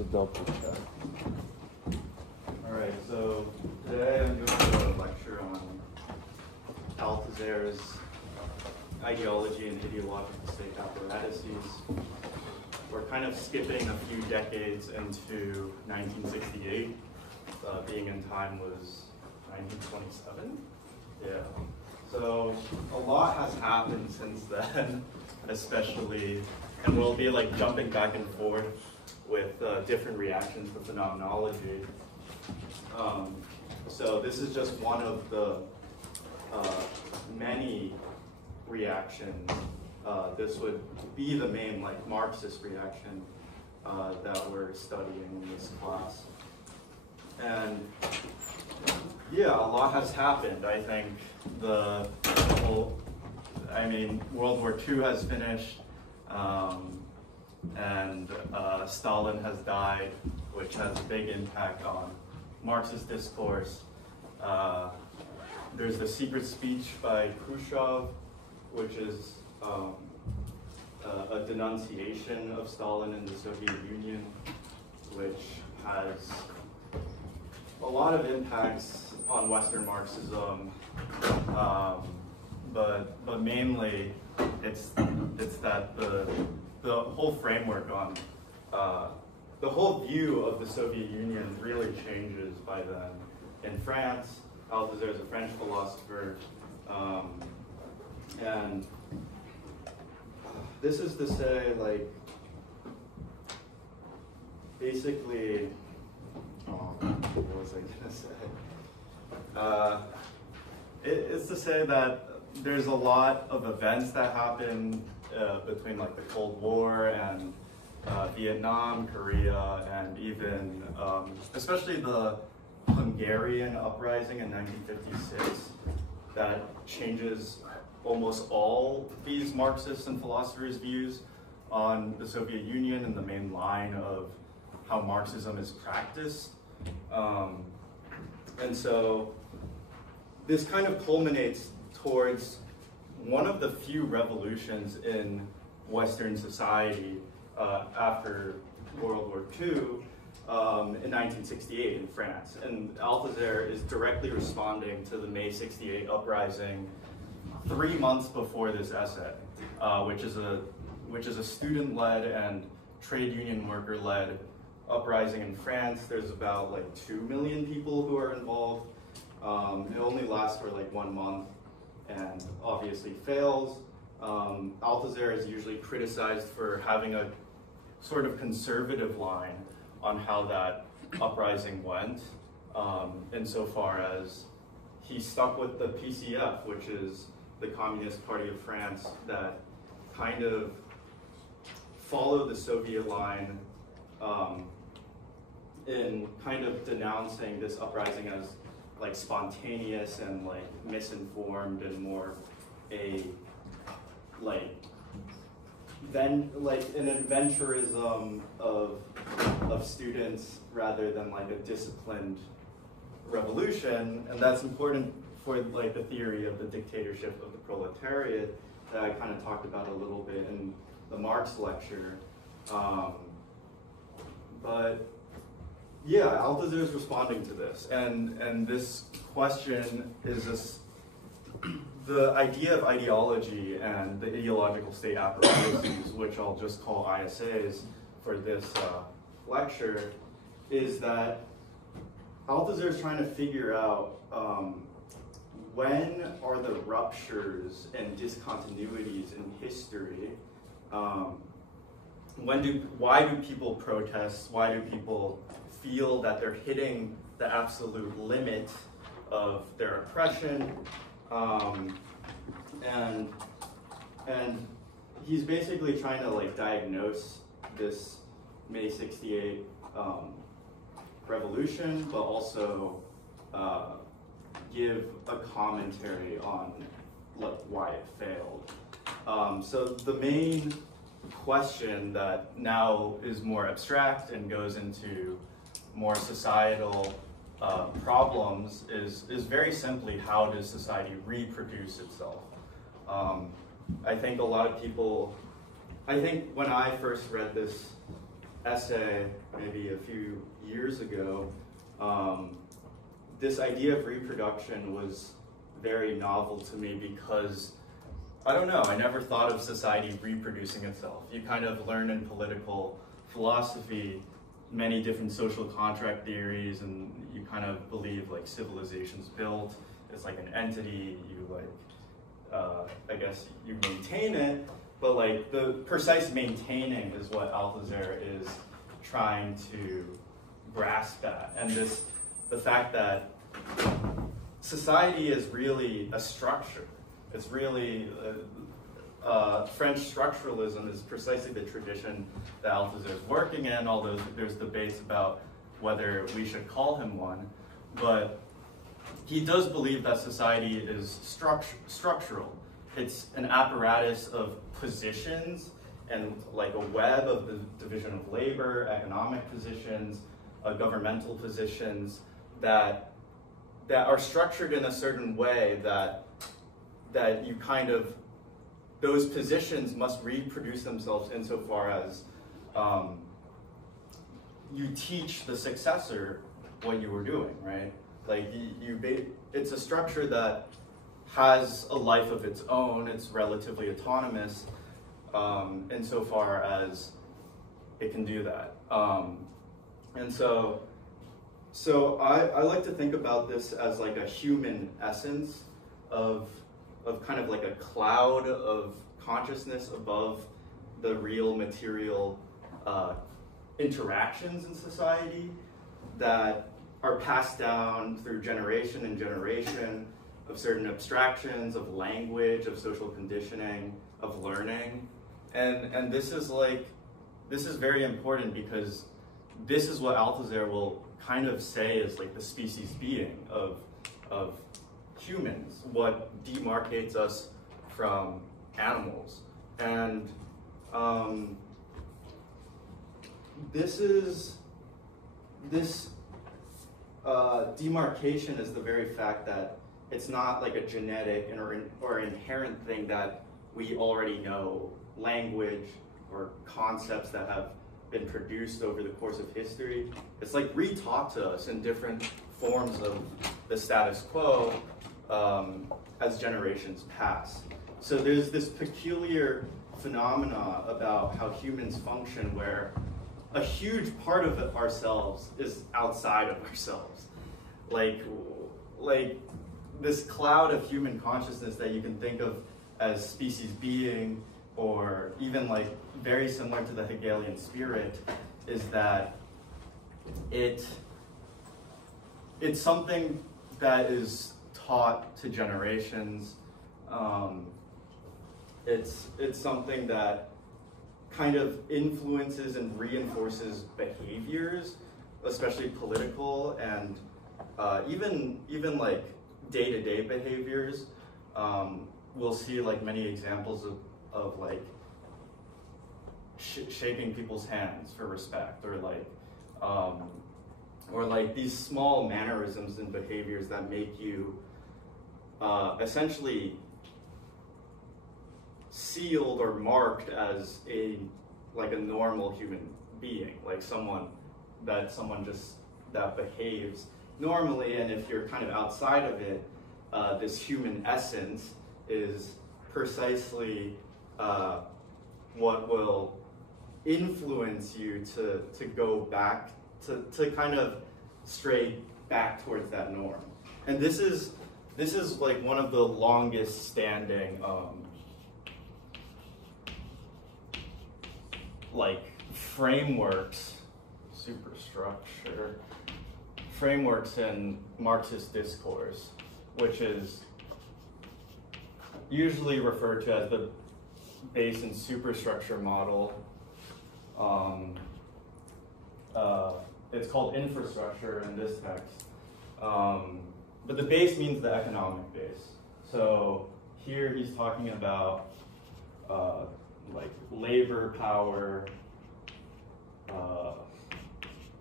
a Delta check. All right, so today I'm doing a lecture on Althusser's Ideology and Ideological State Apparatuses. We're kind of skipping a few decades into 1968. Being in time was 1927. Yeah. So a lot has happened since then, especially, and we'll be like jumping back and forth with different reactions to phenomenology. So this is just one of the many reactions. This would be the main like Marxist reaction that we're studying in this class. And yeah, a lot has happened. I think the whole, World War II has finished, and Stalin has died, which has a big impact on Marxist discourse. There's the secret speech by Khrushchev, which is a denunciation of Stalin and the Soviet Union, which has a lot of impacts on Western Marxism, but mainly it's that the whole framework on the whole view of the Soviet Union really changes by then. In France, Althusser is a French philosopher, and this is to say, like, basically, what was I gonna say? It's to say that there's a lot of events that happen between like the Cold War and Vietnam, Korea, and even especially the Hungarian uprising in 1956 that changes almost all these Marxists and philosophers' views on the Soviet Union and the main line of how Marxism is practiced. And so this kind of culminates towards one of the few revolutions in Western society after World War II in 1968 in France. And Althusser is directly responding to the May 68 uprising 3 months before this essay, which is a student-led and trade union worker-led uprising in France. There's about like 2 million people who are involved. It only lasts for like 1 month and obviously fails. Althusser is usually criticized for having a sort of conservative line on how that uprising went, insofar as he stuck with the PCF, which is the Communist Party of France, that kind of followed the Soviet line in kind of denouncing this uprising as like spontaneous and like misinformed and more a an adventurism of students rather than like a disciplined revolution. And that's important for like the theory of the dictatorship of the proletariat that I kind of talked about a little bit in the Marx lecture. But yeah, Althusser is responding to this, and this question is this: the idea of ideology and the ideological state apparatuses, which I'll just call ISAs for this lecture, is that Althusser is trying to figure out when are the ruptures and discontinuities in history. Why do people protest? Why do people feel that they're hitting the absolute limit of their oppression? And he's basically trying to like diagnose this May 68 revolution, but also give a commentary on why it failed. So the main question that now is more abstract and goes into more societal problems is very simply, how does society reproduce itself? I think a lot of people, I think when I first read this essay maybe a few years ago, this idea of reproduction was very novel to me because, I don't know, I never thought of society reproducing itself. You kind of learn in political philosophy many different social contract theories, and you kind of believe like civilization's built, it's like an entity, you like, I guess you maintain it, but like the precise maintaining is what Althusser is trying to grasp at. And the fact that society is really a structure. It's really, French structuralism is precisely the tradition that Althusser is working in, although there's debates about whether we should call him one. But he does believe that society is structural. It's an apparatus of positions and like a web of the division of labor, economic positions, governmental positions that are structured in a certain way that you kind of, those positions must reproduce themselves insofar as you teach the successor what you were doing, right? Like it's a structure that has a life of its own. It's relatively autonomous insofar as it can do that. And so I like to think about this as like a human essence of kind of like a cloud of consciousness above the real material interactions in society that are passed down through generation and generation of certain abstractions, of language, of social conditioning, of learning. And this is very important because this is what Althusser will kind of say is like the species being of humans, what demarcates us from animals. And this demarcation is the very fact that it's not like a genetic or inherent thing that we already know, language or concepts that have been produced over the course of history. It's like re-taught to us in different forms of the status quo as generations pass. So there's this peculiar phenomena about how humans function where a huge part of ourselves is outside of ourselves. Like this cloud of human consciousness that you can think of as species being, or even like very similar to the Hegelian spirit, is that it's something that is taught to generations. It's something that kind of influences and reinforces behaviors, especially political and even like day-to-day behaviors. We'll see like many examples of like shaking people's hands for respect, or like these small mannerisms and behaviors that make you essentially sealed or marked as a normal human being, like someone that behaves normally. And if you're kind of outside of it, this human essence is precisely what will influence you to go back to kind of stray back towards that norm. And this is like one of the longest standing like frameworks, superstructure frameworks in Marxist discourse, which is usually referred to as the base and superstructure model. It's called infrastructure in this text. But the base means the economic base. So here he's talking about like labor power,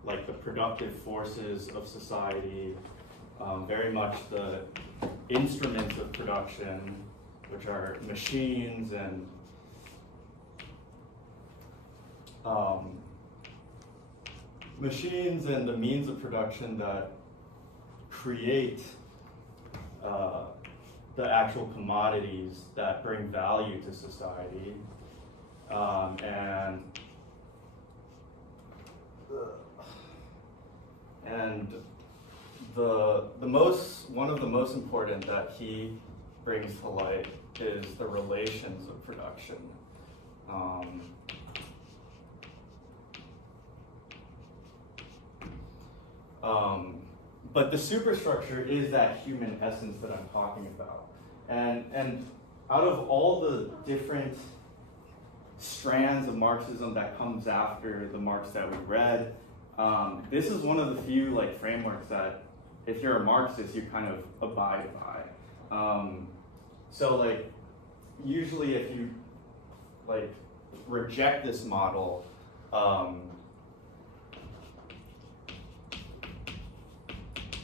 like the productive forces of society, very much the instruments of production, which are machines and machines and the means of production that create the actual commodities that bring value to society, and one of the most important that he brings to light is the relations of production. But the superstructure is that human essence that I'm talking about. And out of all the different strands of Marxism that comes after the Marx that we read, this is one of the few frameworks that, if you're a Marxist, you kind of abide by. So usually if you reject this model,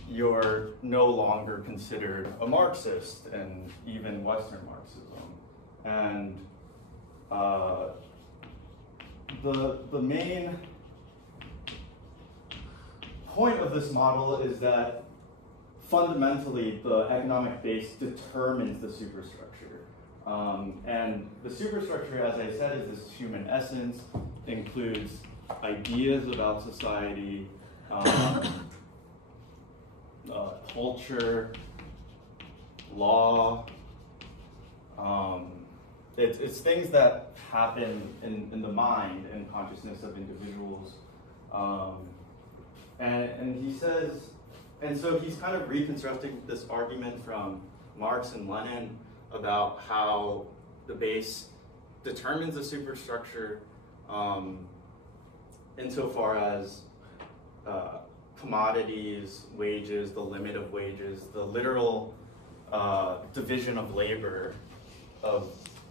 you're no longer considered a Marxist, and even Western Marxism. And the main point of this model is that fundamentally the economic base determines the superstructure. And the superstructure, as I said, is this human essence, includes ideas about society, culture, law. It's things that happen in the mind and consciousness of individuals. And he says, and so he's kind of reconstructing this argument from Marx and Lenin about how the base determines the superstructure insofar as commodities, wages, the limit of wages, the literal division of labor of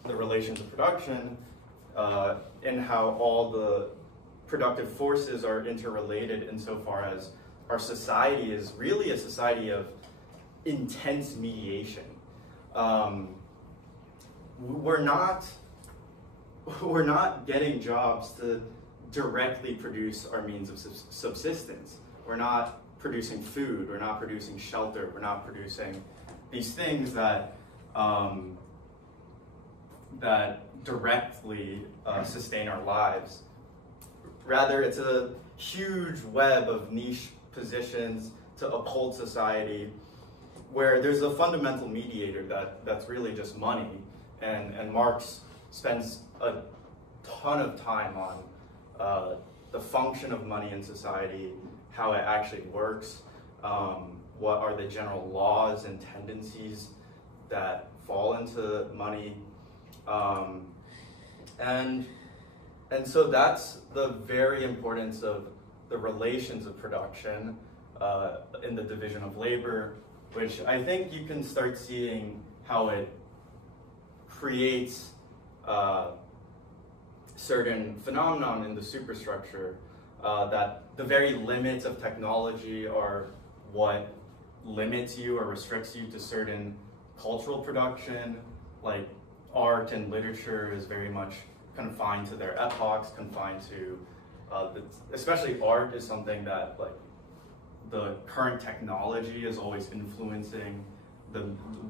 the relations of production, and how all the productive forces are interrelated insofar as our society is really a society of intense mediation. We're not getting jobs to directly produce our means of subsistence. We're not producing food, we're not producing shelter, we're not producing these things that that directly sustain our lives. Rather, it's a huge web of niche positions to uphold society where there's a fundamental mediator that's really just money. And Marx spends a ton of time on the function of money in society, how it actually works, what are the general laws and tendencies that fall into money. And so that's the very importance of the relations of production in the division of labor, which I think you can start seeing how it creates certain phenomenon in the superstructure, that the very limits of technology are what limits you or restricts you to certain cultural production, like art and literature is very much confined to their epochs, confined to, especially art is something that the current technology is always influencing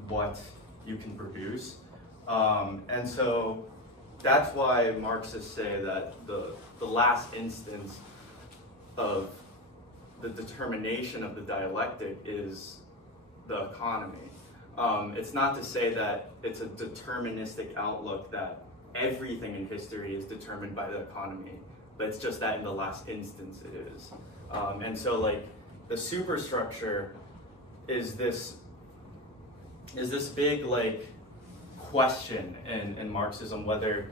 what you can produce. And so that's why Marxists say that the last instance of the determination of the dialectic is the economy. It's not to say that it's a deterministic outlook that everything in history is determined by the economy, but it's just that in the last instance it is. And so the superstructure is this big question in Marxism, whether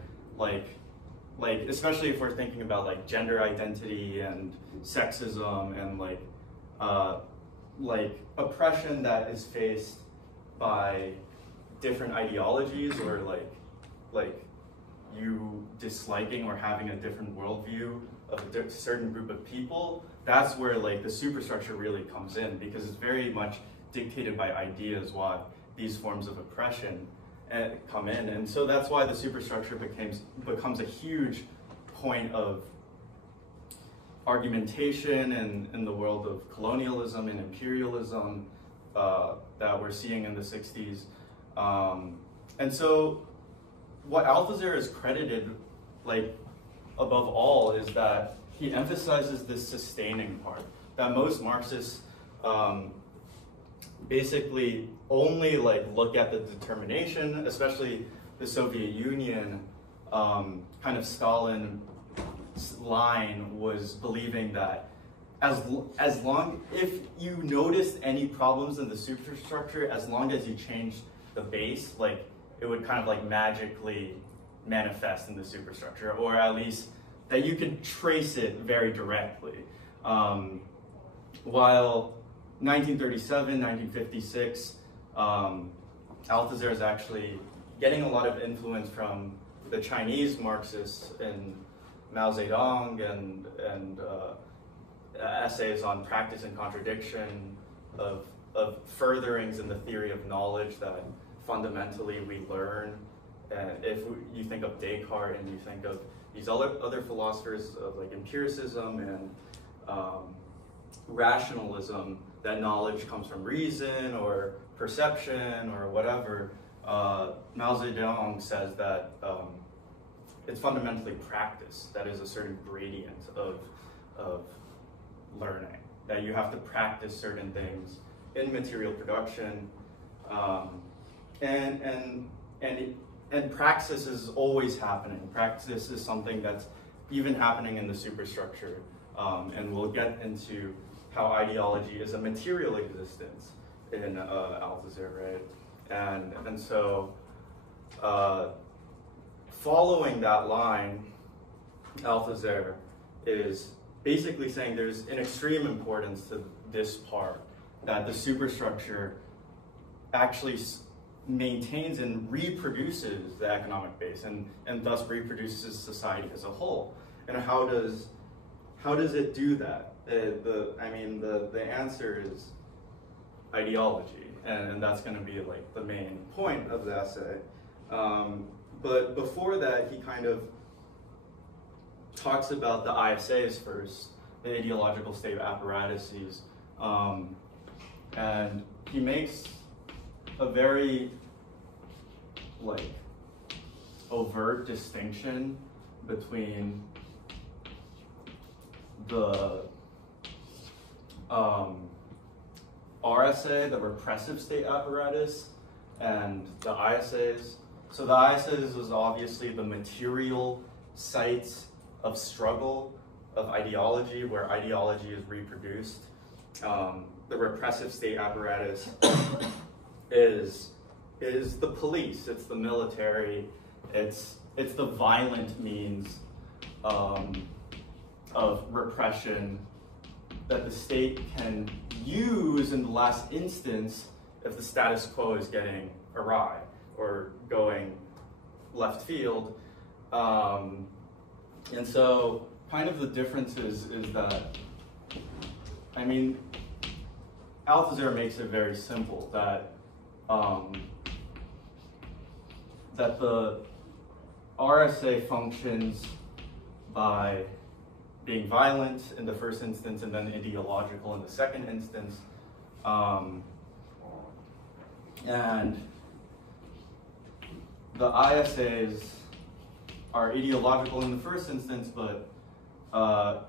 especially if we're thinking about gender identity and sexism and oppression that is faced by different ideologies, or you disliking or having a different worldview of a certain group of people. That's where the superstructure really comes in, because it's very much dictated by ideas what these forms of oppression come in. And so that's why the superstructure becomes a huge point of argumentation in the world of colonialism and imperialism that we're seeing in the 60s. And so what Althusser is credited, like, above all, is that he emphasizes this sustaining part, that most Marxists basically only like look at the determination, especially the Soviet Union. Kind of Stalin's line was believing that as long, if you noticed any problems in the superstructure, as long as you changed the base, like it would kind of like magically manifest in the superstructure, or at least that you could trace it very directly. While 1937, 1956, Althusser is actually getting a lot of influence from the Chinese Marxists in Mao Zedong and essays on practice and contradiction, of furtherings in the theory of knowledge that fundamentally we learn. And if you think of Descartes and you think of these other philosophers of like empiricism and rationalism, that knowledge comes from reason or perception or whatever, Mao Zedong says that it's fundamentally practice that is a certain gradient of learning, that you have to practice certain things in material production, and praxis is always happening. Praxis is something that's even happening in the superstructure, and we'll get into how ideology is a material existence in Althusser, right? And so following that line, Althusser is basically saying there's an extreme importance to this part, that the superstructure actually maintains and reproduces the economic base, and thus reproduces society as a whole. And how does it do that? The answer is ideology, and that's going to be like the main point of the essay. But before that, he kind of talks about the ISAs first, the ideological state apparatuses, and he makes a very like overt distinction between the RSA, the repressive state apparatus, and the ISAs. So the ISAs is obviously the material sites of struggle, of ideology, where ideology is reproduced. The repressive state apparatus is the police, it's the military, it's the violent means of repression that the state can use in the last instance if the status quo is getting awry or going left field. And so kind of the difference is that, Althusser makes it very simple that that the RSA functions by being violent in the first instance and then ideological in the second instance. And the ISAs are ideological in the first instance, but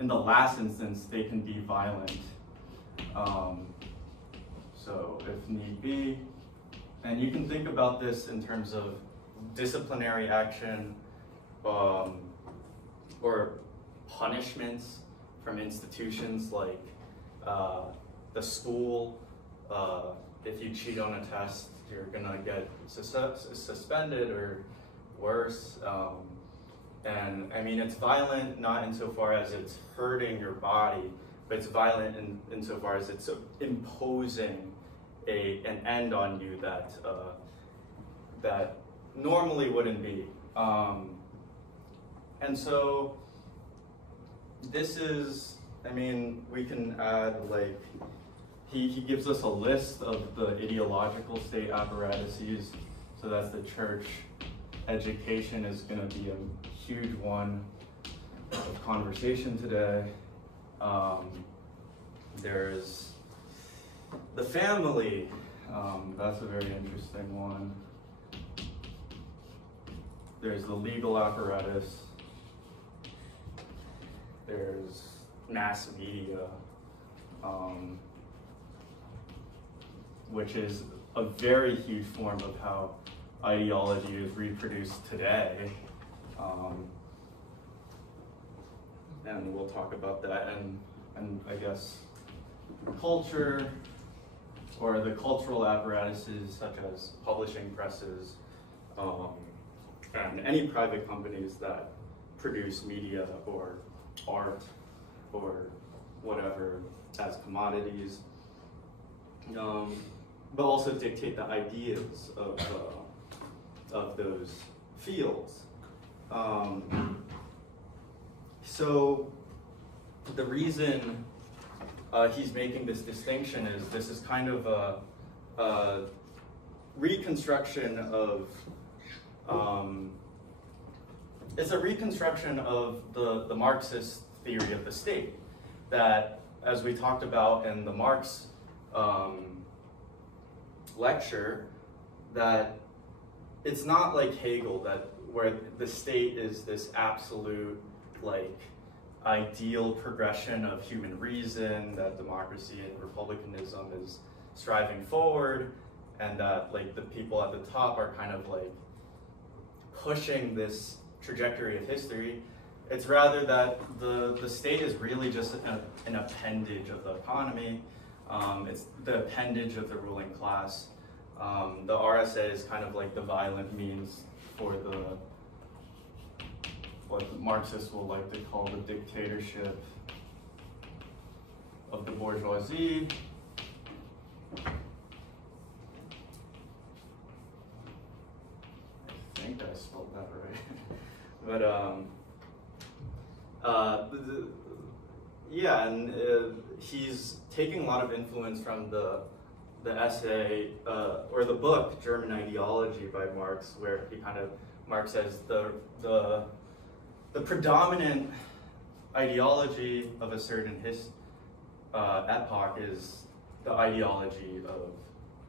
in the last instance, they can be violent. So if need be, and you can think about this in terms of disciplinary action or punishments from institutions like the school. If you cheat on a test, you're gonna get suspended or worse. And it's violent not insofar as it's hurting your body, but it's violent insofar as it's imposing an end on you that that normally wouldn't be. And so this is, we can add like, he gives us a list of the ideological state apparatuses. So that's the church. Education is going to be a huge one of conversation today. There's the family. That's a very interesting one. There's the legal apparatus. There's mass media, which is a very huge form of how ideology is reproduced today. And we'll talk about that, and I guess culture, or the cultural apparatuses such as publishing presses, and any private companies that produce media or art or whatever as commodities, but also dictate the ideas of those fields. So the reason he's making this distinction is this is kind of a reconstruction of it's a reconstruction of the Marxist theory of the state that, as we talked about in the Marx lecture, that it's not like Hegel, that where the state is this absolute like ideal progression of human reason, that democracy and republicanism is striving forward, and that like the people at the top are kind of like pushing this trajectory of history. It's rather that the state is really just an appendage of the economy. It's the appendage of the ruling class. The RSA is kind of like the violent means for what Marxists will like to call the dictatorship of the bourgeoisie. I think I spelled that right. But yeah, and he's taking a lot of influence from the essay or the book German Ideology by Marx, where Marx says the predominant ideology of a certain epoch is the ideology of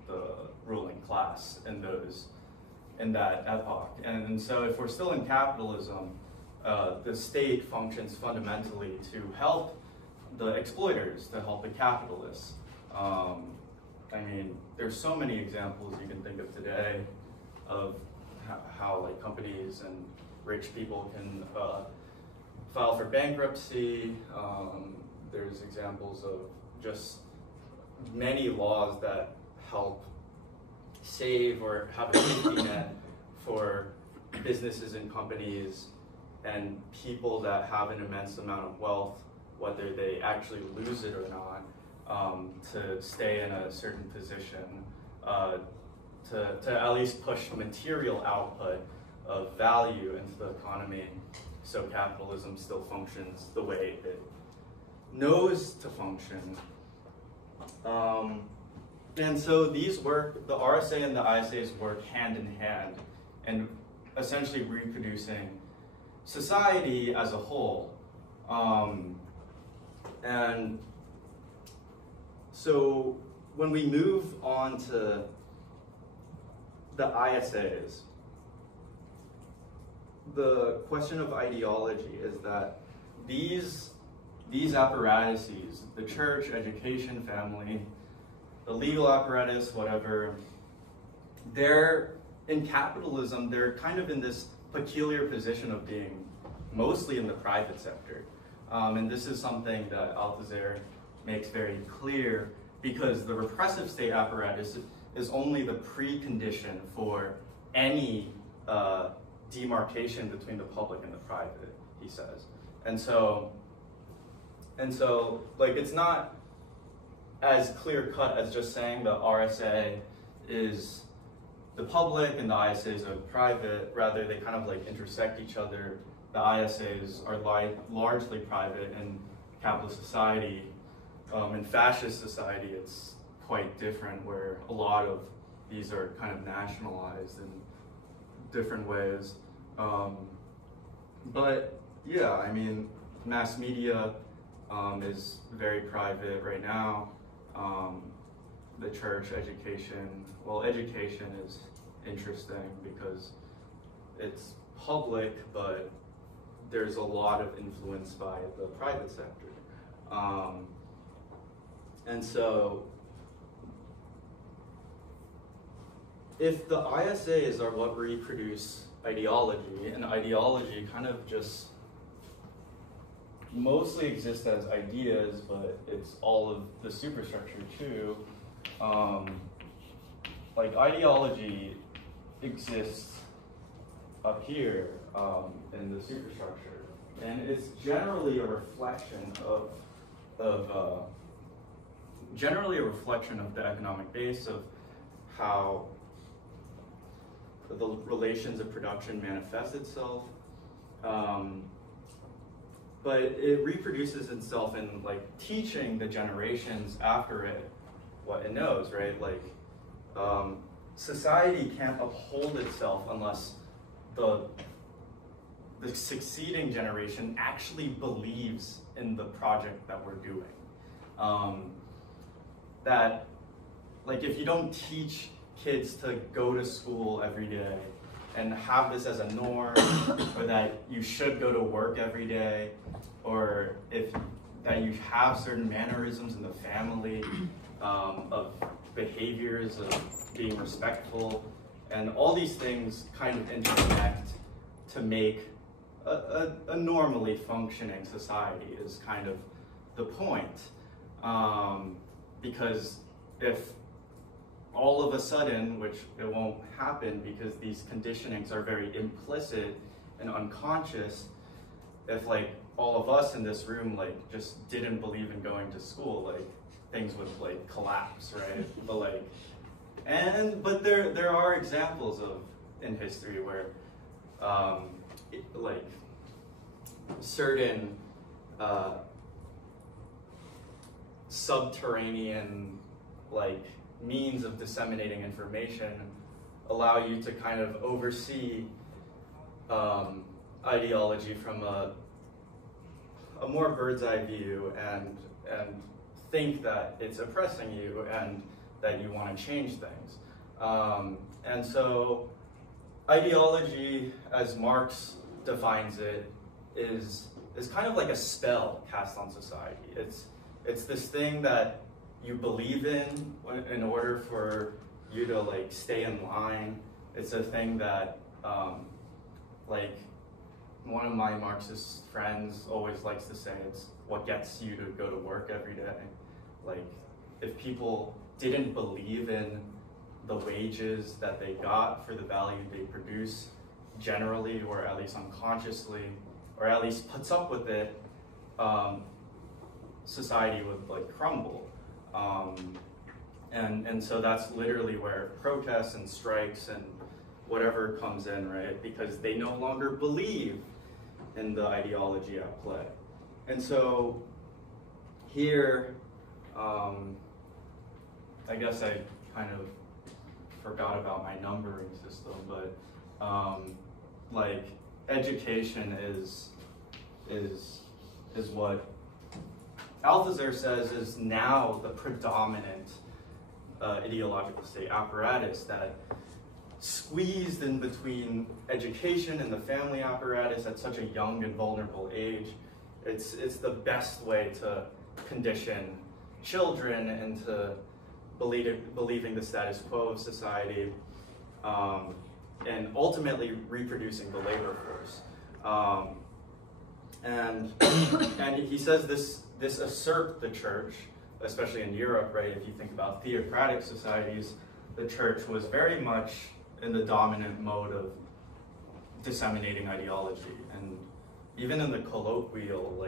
the ruling class in that epoch. And so if we're still in capitalism, the state functions fundamentally to help the exploiters, to help the capitalists. I mean, there's so many examples you can think of today of how like companies and rich people can file for bankruptcy. There's examples of just many laws that help save or have a safety net for businesses and companies and people that have an immense amount of wealth, whether they actually lose it or not, to stay in a certain position, to at least push material output of value into the economy so capitalism still functions the way it knows to function. And so these work, the RSA and the ISAs work hand in hand and essentially reproducing society as a whole. And so when we move on to the ISAs, the question of ideology is that these apparatuses, the church, education, family, the legal apparatus, whatever, they're in capitalism, they're kind of in this peculiar position of being mostly in the private sector. And this is something that Althusser makes very clear, because the repressive state apparatus is only the precondition for any demarcation between the public and the private, he says. And so like it's not as clear cut as just saying the RSA is the public and the ISAs are private. Rather, they kind of like intersect each other. The ISAs are largely private in capitalist society. In fascist society, it's quite different, where a lot of these are kind of nationalized in different ways. But yeah, I mean, mass media is very private right now. The church education, well, education is interesting because it's public, but there's a lot of influence by the private sector. And so, if the ISAs are what reproduce ideology, and ideology kind of just mostly exists as ideas, but it's all of the superstructure too. Like ideology exists up here in the superstructure, and it's generally a reflection of the economic base of how the relations of production manifest itself. But it reproduces itself in like teaching the generations after it what it knows, right? Like society can't uphold itself unless the succeeding generation actually believes in the project that we're doing. That, like, if you don't teach kids to go to school every day and have this as a norm, or that you should go to work every day, or that you have certain mannerisms in the family of behaviors of being respectful, and all these things kind of interconnect to make a normally functioning society is kind of the point. Because if all of a sudden, which it won't happen because these conditionings are very implicit and unconscious, if like all of us in this room like just didn't believe in going to school, like things would like collapse, right? But there are examples in history where like certain subterranean like means of disseminating information allow you to kind of oversee ideology from a more bird's eye view and think that it's oppressing you and that you want to change things. And so ideology, as Marx defines it, is kind of like a spell cast on society. It's this thing that you believe in order for you to like stay in line. It's a thing that like one of my Marxist friends always likes to say, it's what gets you to go to work every day. Like if people didn't believe in the wages that they got for the value they produce generally, or at least unconsciously, or at least puts up with it, society would like crumble. And so that's literally where protests and strikes and whatever comes in, right? Because they no longer believe in the ideology at play. And so here, I guess I kind of forgot about my numbering system, but like education is what Althusser says is now the predominant ideological state apparatus that squeezed in between education and the family apparatus at such a young and vulnerable age. It's the best way to condition children into believing the status quo of society, and ultimately reproducing the labor force. And he says this usurped the church, especially in Europe, right? If you think about theocratic societies, the church was very much in the dominant mode of disseminating ideology. And even in the colloquial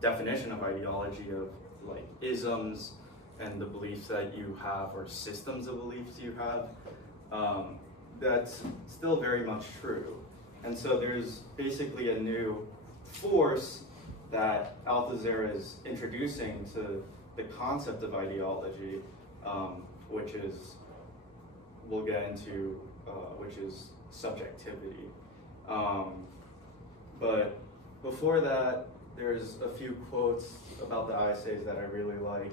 definition of ideology of like isms and the beliefs that you have, or systems of beliefs you have, that's still very much true. And so there's basically a new force that Althusser is introducing to the concept of ideology, which is, we'll get into, which is subjectivity. But before that, there's a few quotes about the ISAs that I really like.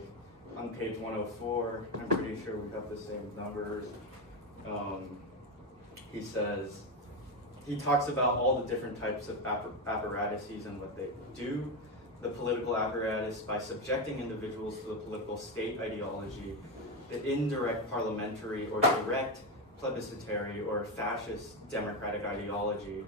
On page 104, I'm pretty sure we have the same numbers. He says, he talks about all the different types of apparatuses and what they do. The political apparatus by subjecting individuals to the political state ideology, the indirect parliamentary or direct plebiscitary or fascist democratic ideology,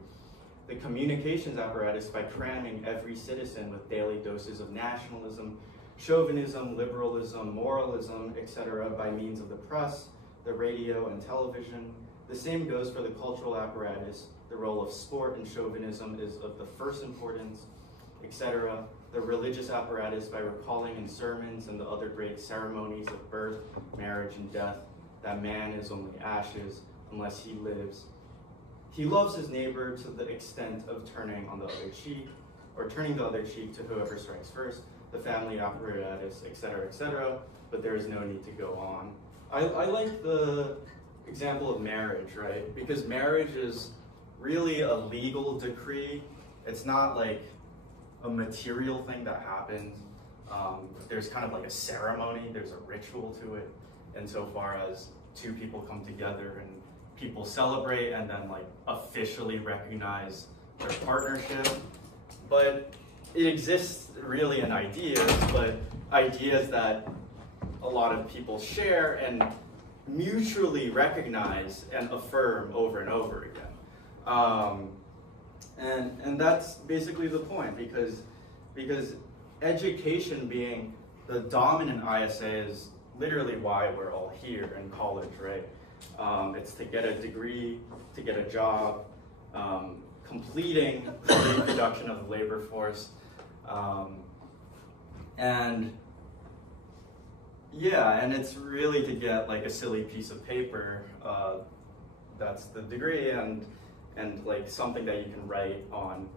the communications apparatus by cramming every citizen with daily doses of nationalism, chauvinism, liberalism, moralism, etc. by means of the press, the radio, and television. The same goes for the cultural apparatus. The role of sport and chauvinism is of the first importance, etc. The religious apparatus by recalling in sermons and the other great ceremonies of birth, marriage, and death that man is only ashes unless he lives. He loves his neighbor to the extent of turning on the other cheek, or turning the other cheek to whoever strikes first, the family apparatus, etc., etc., but there is no need to go on. I like the example of marriage, right? Because marriage is really a legal decree. It's not like a material thing that happens. There's kind of like a ceremony, there's a ritual to it, insofar as two people come together and people celebrate and then like officially recognize their partnership. But it exists really in ideas, but ideas that a lot of people share and mutually recognize and affirm over and over again. And that's basically the point, because education being the dominant ISA is literally why we're all here in college, right? It's to get a degree, to get a job, completing the reproduction of the labor force, and yeah, and it's really to get like a silly piece of paper, that's the degree, and like something that you can write on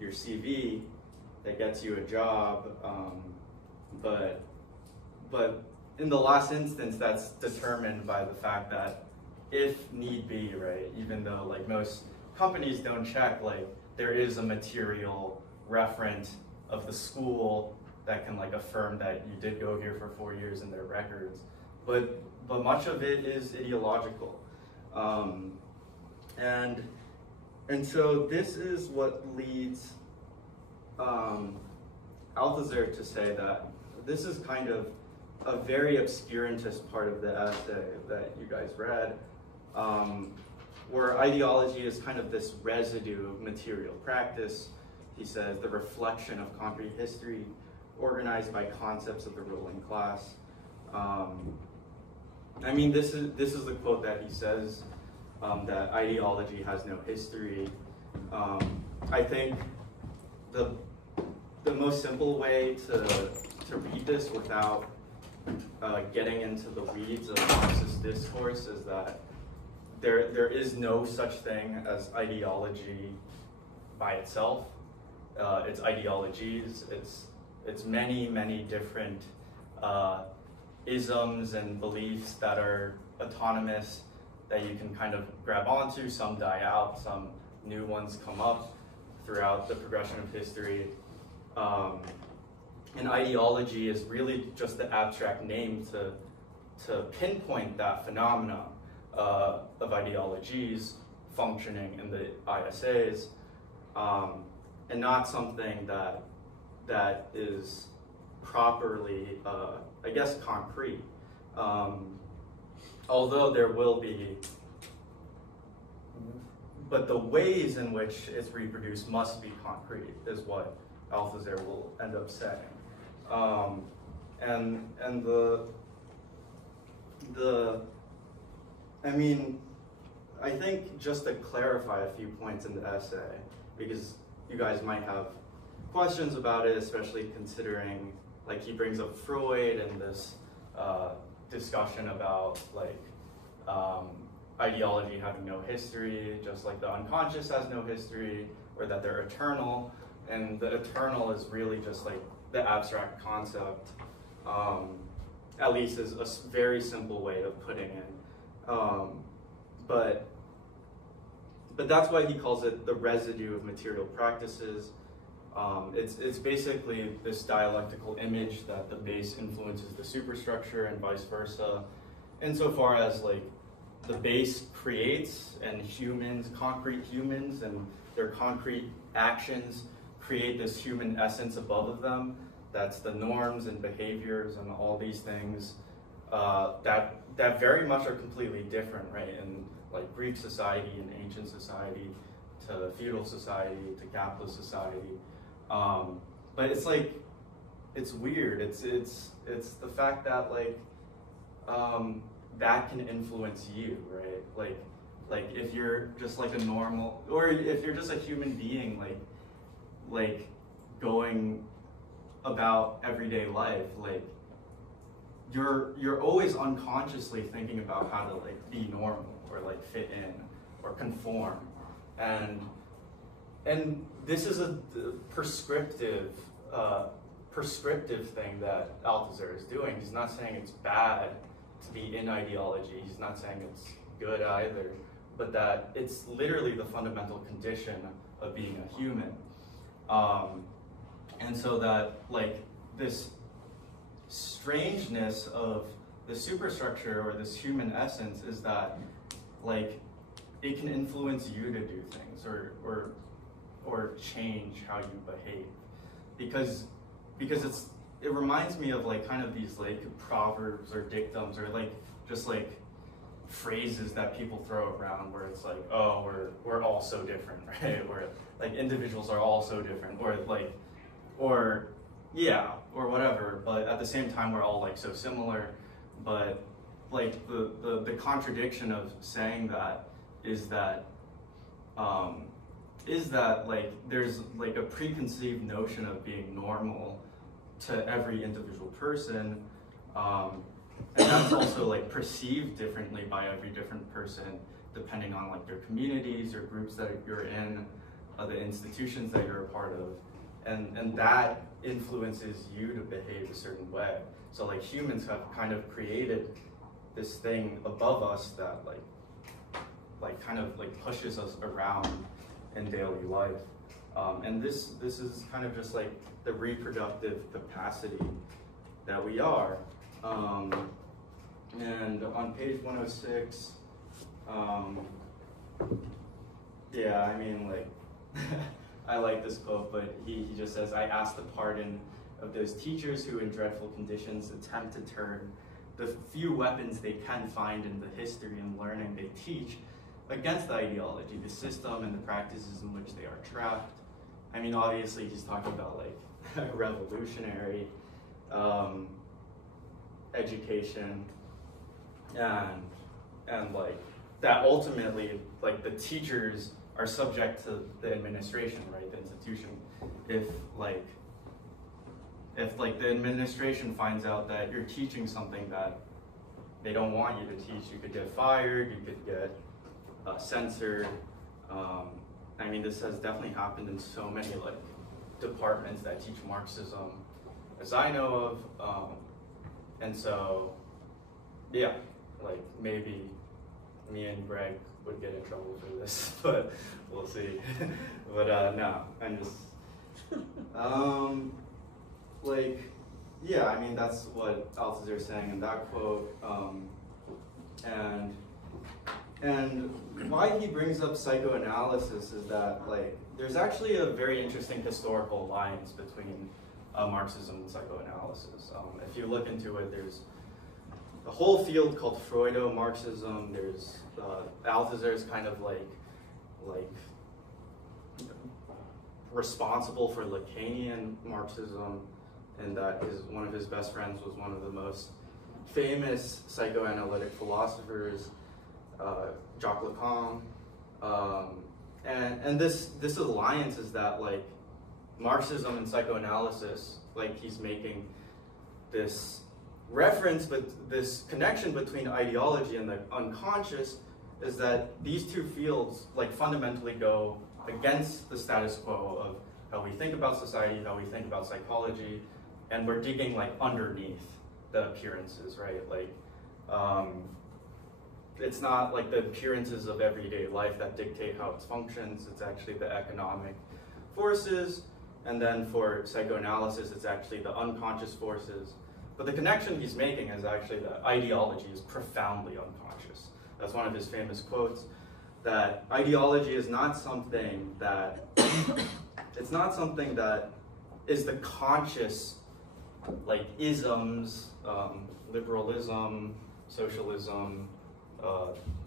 your CV that gets you a job, but in the last instance, that's determined by the fact that if need be, right, even though like most companies don't check, like there is a material reference of the school that can like affirm that you did go here for 4 years in their records, but much of it is ideological, and so this is what leads Althusser to say that this is kind of a very obscurantist part of the essay that you guys read, where ideology is kind of this residue of material practice. He says the reflection of concrete history organized by concepts of the ruling class. I mean, this is the quote that he says, that ideology has no history. I think the most simple way to read this without getting into the weeds of Marxist discourse is that there is no such thing as ideology by itself. It's ideologies. It's many different isms and beliefs that are autonomous that you can kind of grab onto. Some die out, some new ones come up throughout the progression of history. And ideology is really just the abstract name to pinpoint that phenomena of ideologies functioning in the ISAs, and not something that is properly, I guess, concrete. Although there will be, but the ways in which it's reproduced must be concrete, is what Althusser will end up saying. And I mean, I think just to clarify a few points in the essay, because you guys might have questions about it, especially considering, like, he brings up Freud and this discussion about, like, ideology having no history, just like the unconscious has no history, or that they're eternal, and the eternal is really just like the abstract concept, at least is a very simple way of putting it. But that's why he calls it the residue of material practices. It's basically this dialectical image that the base influences the superstructure and vice versa, insofar as like the base creates and humans, concrete humans, and their concrete actions create this human essence above of them. That's the norms and behaviors and all these things that very much are completely different, right? In like Greek society and ancient society to feudal society to capitalist society. But it's like, it's weird. It's the fact that like that can influence you, right? Like if you're just like a normal, or if you're just a human being, like going about everyday life, like you're always unconsciously thinking about how to like be normal or like fit in or conform, and this is a prescriptive thing that Althusser is doing. He's not saying it's bad to be in ideology. He's not saying it's good either, but that it's literally the fundamental condition of being a human. And so that like this strangeness of the superstructure or this human essence is that like it can influence you to do things or change how you behave, because it reminds me of like kind of these like proverbs or dictums or like just like phrases that people throw around where it's like, oh, we're all so different, right? Or like individuals are all so different, or yeah, or whatever, but at the same time we're all like so similar. But like the contradiction of saying that is that like there's like a preconceived notion of being normal to every individual person, and that's also like perceived differently by every different person depending on like their communities or groups that you're in, the institutions that you're a part of, and that influences you to behave a certain way. So like humans have kind of created this thing above us that like kind of like pushes us around in daily life, and this is kind of just like the reproductive capacity that we are. And on page 106, yeah, I mean, like, I like this quote, but he just says, "I ask the pardon of those teachers who in dreadful conditions attempt to turn the few weapons they can find in the history and learning they teach against the ideology, the system, and the practices in which they are trapped." I mean, obviously he's talking about like revolutionary education, and like that ultimately like the teachers are subject to the administration, right, the institution. If the administration finds out that you're teaching something that they don't want you to teach, you could get fired, you could get censored. I mean, this has definitely happened in so many like departments that teach Marxism, as I know of, and so yeah, like maybe me and Greg would get in trouble for this, but we'll see. But no, I'm just like, yeah, I mean, that's what Althusser is saying in that quote, and why he brings up psychoanalysis is that like there's actually a very interesting historical alliance between Marxism and psychoanalysis. If you look into it, there's a whole field called Freudo-Marxism. There's Althusser is kind of like responsible for Lacanian Marxism, and that one of his best friends was one of the most famous psychoanalytic philosophers, Jacques Lacan. And this alliance is that like Marxism and psychoanalysis, like he's making this reference, but this connection between ideology and the unconscious is that these two fields like fundamentally go against the status quo of how we think about society, how we think about psychology, and we're digging like underneath the appearances, right? Like it's not like the appearances of everyday life that dictate how it functions. It's actually the economic forces And then for psychoanalysis, it's actually the unconscious forces. But the connection he's making is actually that ideology is profoundly unconscious. That's one of his famous quotes, that ideology is not something that, it's not something that is the conscious, like isms, liberalism, socialism,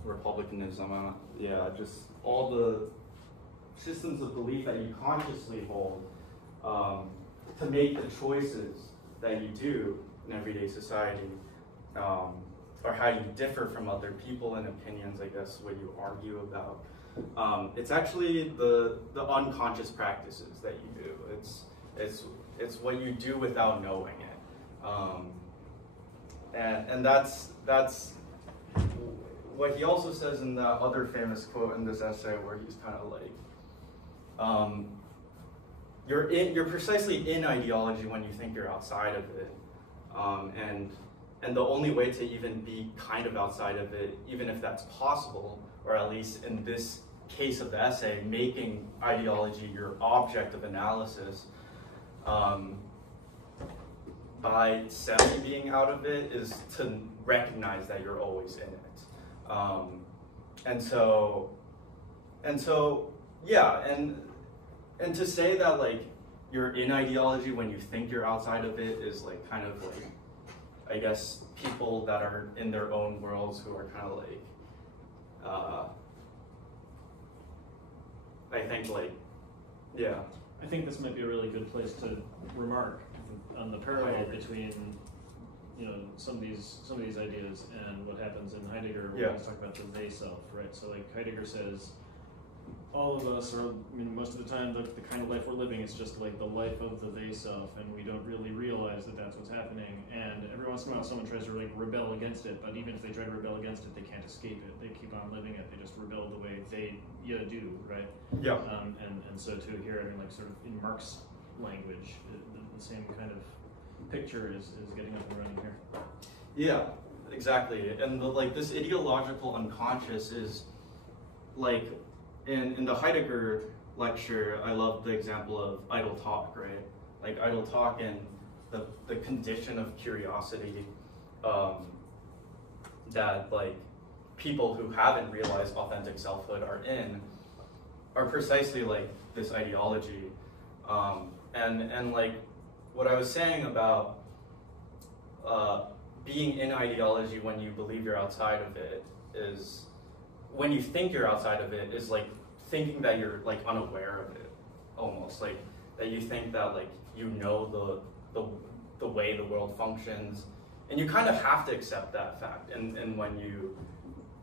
republicanism, yeah, just all the systems of belief that you consciously hold to make the choices that you do in everyday society, or how you differ from other people and opinions, I guess, what you argue about. It's actually the unconscious practices that you do. It's what you do without knowing it. And that's what he also says in the other famous quote in this essay, where he's kind of like, you're precisely in ideology when you think you're outside of it, and the only way to even be kind of outside of it, even if that's possible, or at least in this case of the essay, making ideology your object of analysis, by semi-being out of it, is to recognize that you're always in it. And so yeah, and to say that like you're in ideology when you think you're outside of it is like kind of like, I guess, people that are in their own worlds who are kind of like, I think like, yeah. I think this might be a really good place to remark on the parallel between, you know, some of these ideas and what happens in Heidegger when he's talking about the they self, right? So like Heidegger says, all of us are, I mean, most of the time, the kind of life we're living is just like the life of the they self, and we don't really realize that that's what's happening. And every once in a while, someone tries to like rebel against it, but even if they try to rebel against it, they can't escape it. They keep on living it. They just rebel the way they do, right? Yeah. And so too here, I mean, like sort of in Marx language, the same kind of picture is getting up and running here. Yeah, exactly. And like this ideological unconscious is like, in the Heidegger lecture, I love the example of idle talk, right? Like idle talk and the condition of curiosity that like people who haven't realized authentic selfhood are precisely like this ideology. And like what I was saying about being in ideology when you believe you're outside of it is, when you think you're outside of it, is like thinking that you're like unaware of it, almost like that you think that like you know the way the world functions, and you kind of have to accept that fact. And when you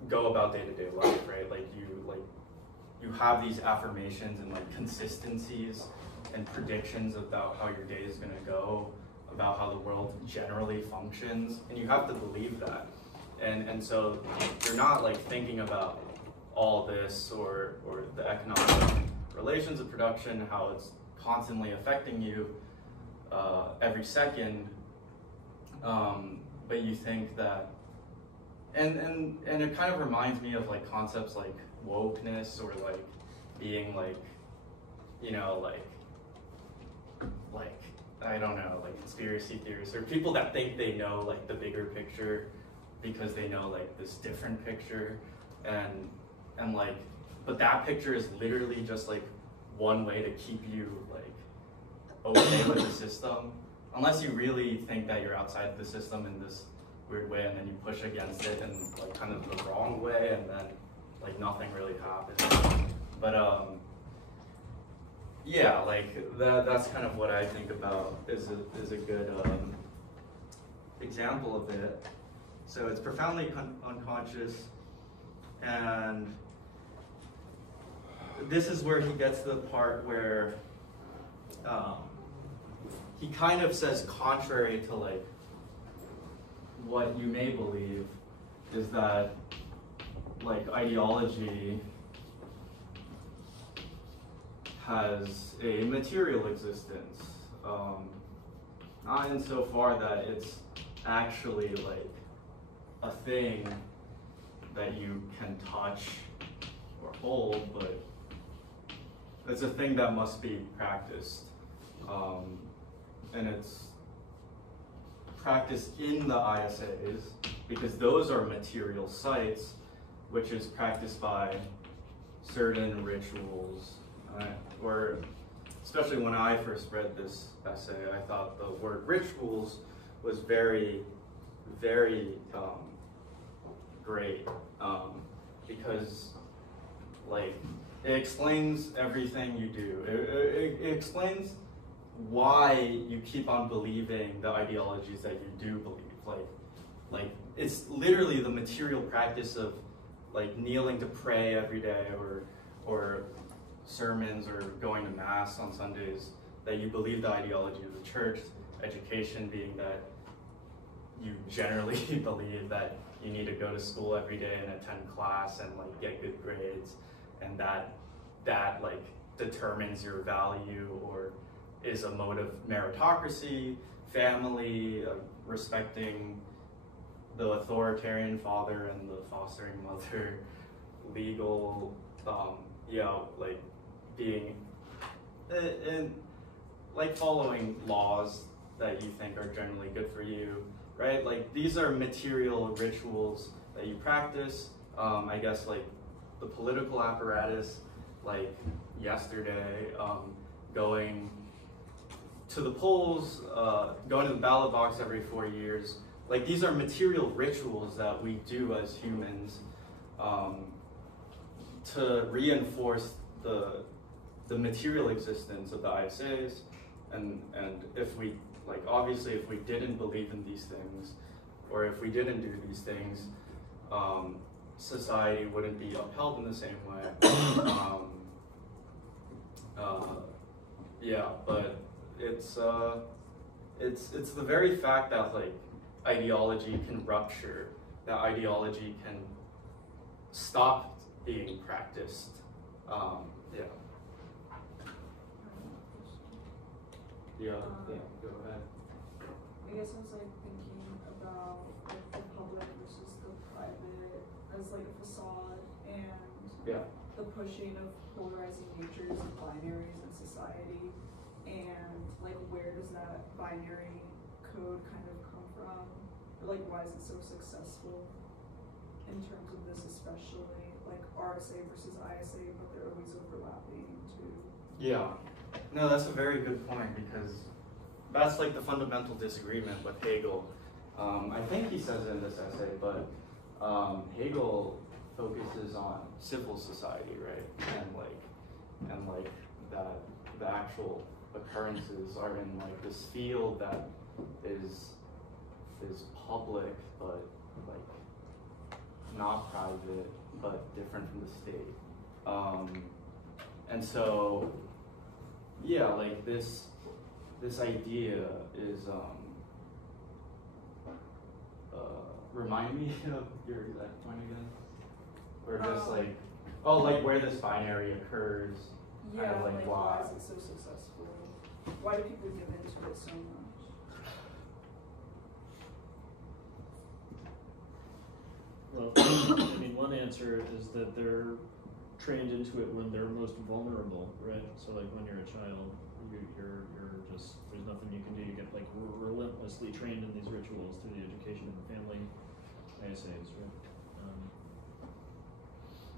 go about day-to-day life, right, like you have these affirmations and like consistencies and predictions about how your day is going to go, about how the world generally functions, and you have to believe that. And so you're not like thinking about all this or the economic relations of production, how it's constantly affecting you every second, but you think that, and it kind of reminds me of like concepts like wokeness, or like being like, you know, like I don't know, like conspiracy theorists, or people that think they know like the bigger picture because they know like this different picture, and like, but that picture is literally just like one way to keep you like okay with the system, unless you really think that you're outside the system in this weird way, and then you push against it in like kind of the wrong way, and then like nothing really happens. But yeah, like that's kind of what I think about is a good example of it. So it's profoundly unconscious, and this is where he gets to the part where he kind of says, contrary to like what you may believe, is that like ideology has a material existence, not insofar that it's actually like a thing that you can touch or hold, but it's a thing that must be practiced. and it's practiced in the ISAs because those are material sites, which is practiced by certain rituals, or especially when I first read this essay, I thought the word rituals was very, very great, because like it explains everything you do. It explains why you keep on believing the ideologies that you do believe. Like it's literally the material practice of like kneeling to pray every day, or sermons, or going to mass on Sundays, that you believe the ideology of the church. Education being that you generally believe that you need to go to school every day and attend class and like get good grades, and that like determines your value, or is a mode of meritocracy, family, respecting the authoritarian father and the fostering mother, legal, like being, and like following laws that you think are generally good for you, right? Like these are material rituals that you practice. I guess like the political apparatus, like yesterday, going to the polls, going to the ballot box every 4 years. Like these are material rituals that we do as humans to reinforce the material existence of the ISAs, and if we, like obviously if we didn't believe in these things, or if we didn't do these things, society wouldn't be upheld in the same way. Yeah, but it's the very fact that like ideology can rupture, that ideology can stop being practiced. Yeah, go ahead. I guess I was like thinking about like the public versus the private as like a facade, and the pushing of polarizing natures and binaries in society, and like where does that binary code kind of come from, or like why is it so successful in terms of this, especially like RSA versus ISA, but they're always overlapping too. Yeah. No, that's a very good point, because that's like the fundamental disagreement with Hegel. I think he says it in this essay, but Hegel focuses on civil society, right? And like that the actual occurrences are in like this field that is public, but like not private, but different from the state. And so yeah, like this idea is remind me of your exact point again, or just like like where this binary occurs. Yeah, kind of like why is it so successful? Why do people give into it so much? Well, I mean, one answer is that they're trained into it when they're most vulnerable, right? So like when you're a child, you're just, there's nothing you can do. You get like relentlessly trained in these rituals through the education of the family, ISAs, right?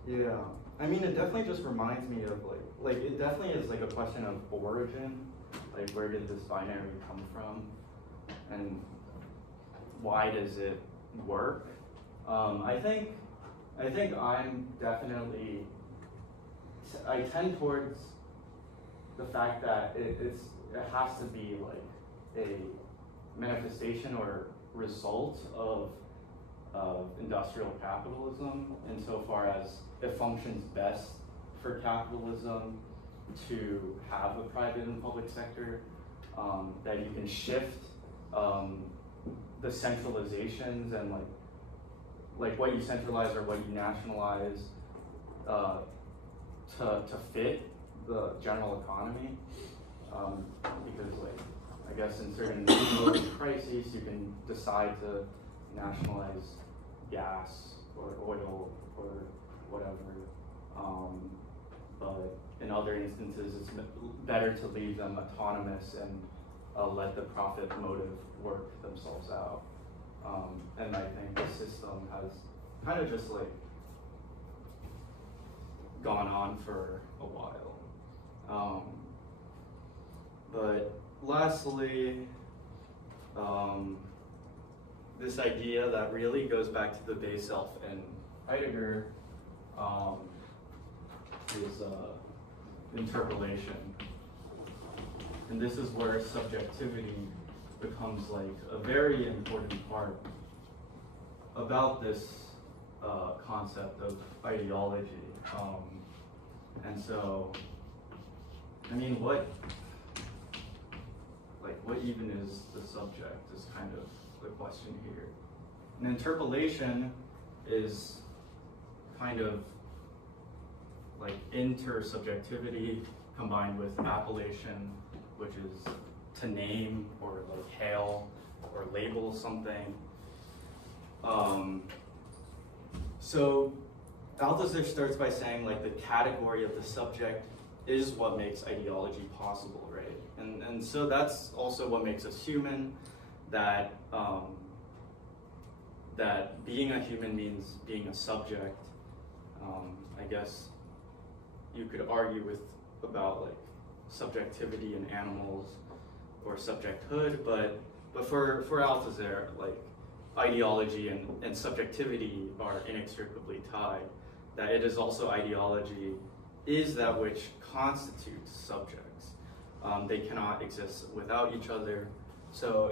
Yeah, I mean, it definitely just reminds me of like it definitely is like a question of origin, like where did this binary come from, and why does it work? I think I'm definitely, I tend towards the fact that it has to be like a manifestation or result of industrial capitalism, insofar as it functions best for capitalism to have a private and public sector, that you can shift the centralizations and like what you centralize or what you nationalize to fit the general economy, because like I guess in certain crises you can decide to nationalize gas or oil or whatever, but in other instances, it's better to leave them autonomous and let the profit motive work themselves out. And I think the system has kind of just like gone on for a while. But lastly, this idea that really goes back to the base self in Heidegger is interpolation. And this is where subjectivity becomes like a very important part about this concept of ideology. And so, I mean, what even is the subject is kind of the question here. And interpolation is kind of like intersubjectivity combined with appellation, which is to name or like hail or label something. So Althusser starts by saying like the category of the subject is what makes ideology possible, right? And so that's also what makes us human, that that being a human means being a subject. I guess you could argue about like subjectivity in animals or subjecthood, but for Althusser, like ideology and subjectivity are inextricably tied. That it is also ideology is that which constitutes subjects. They cannot exist without each other. So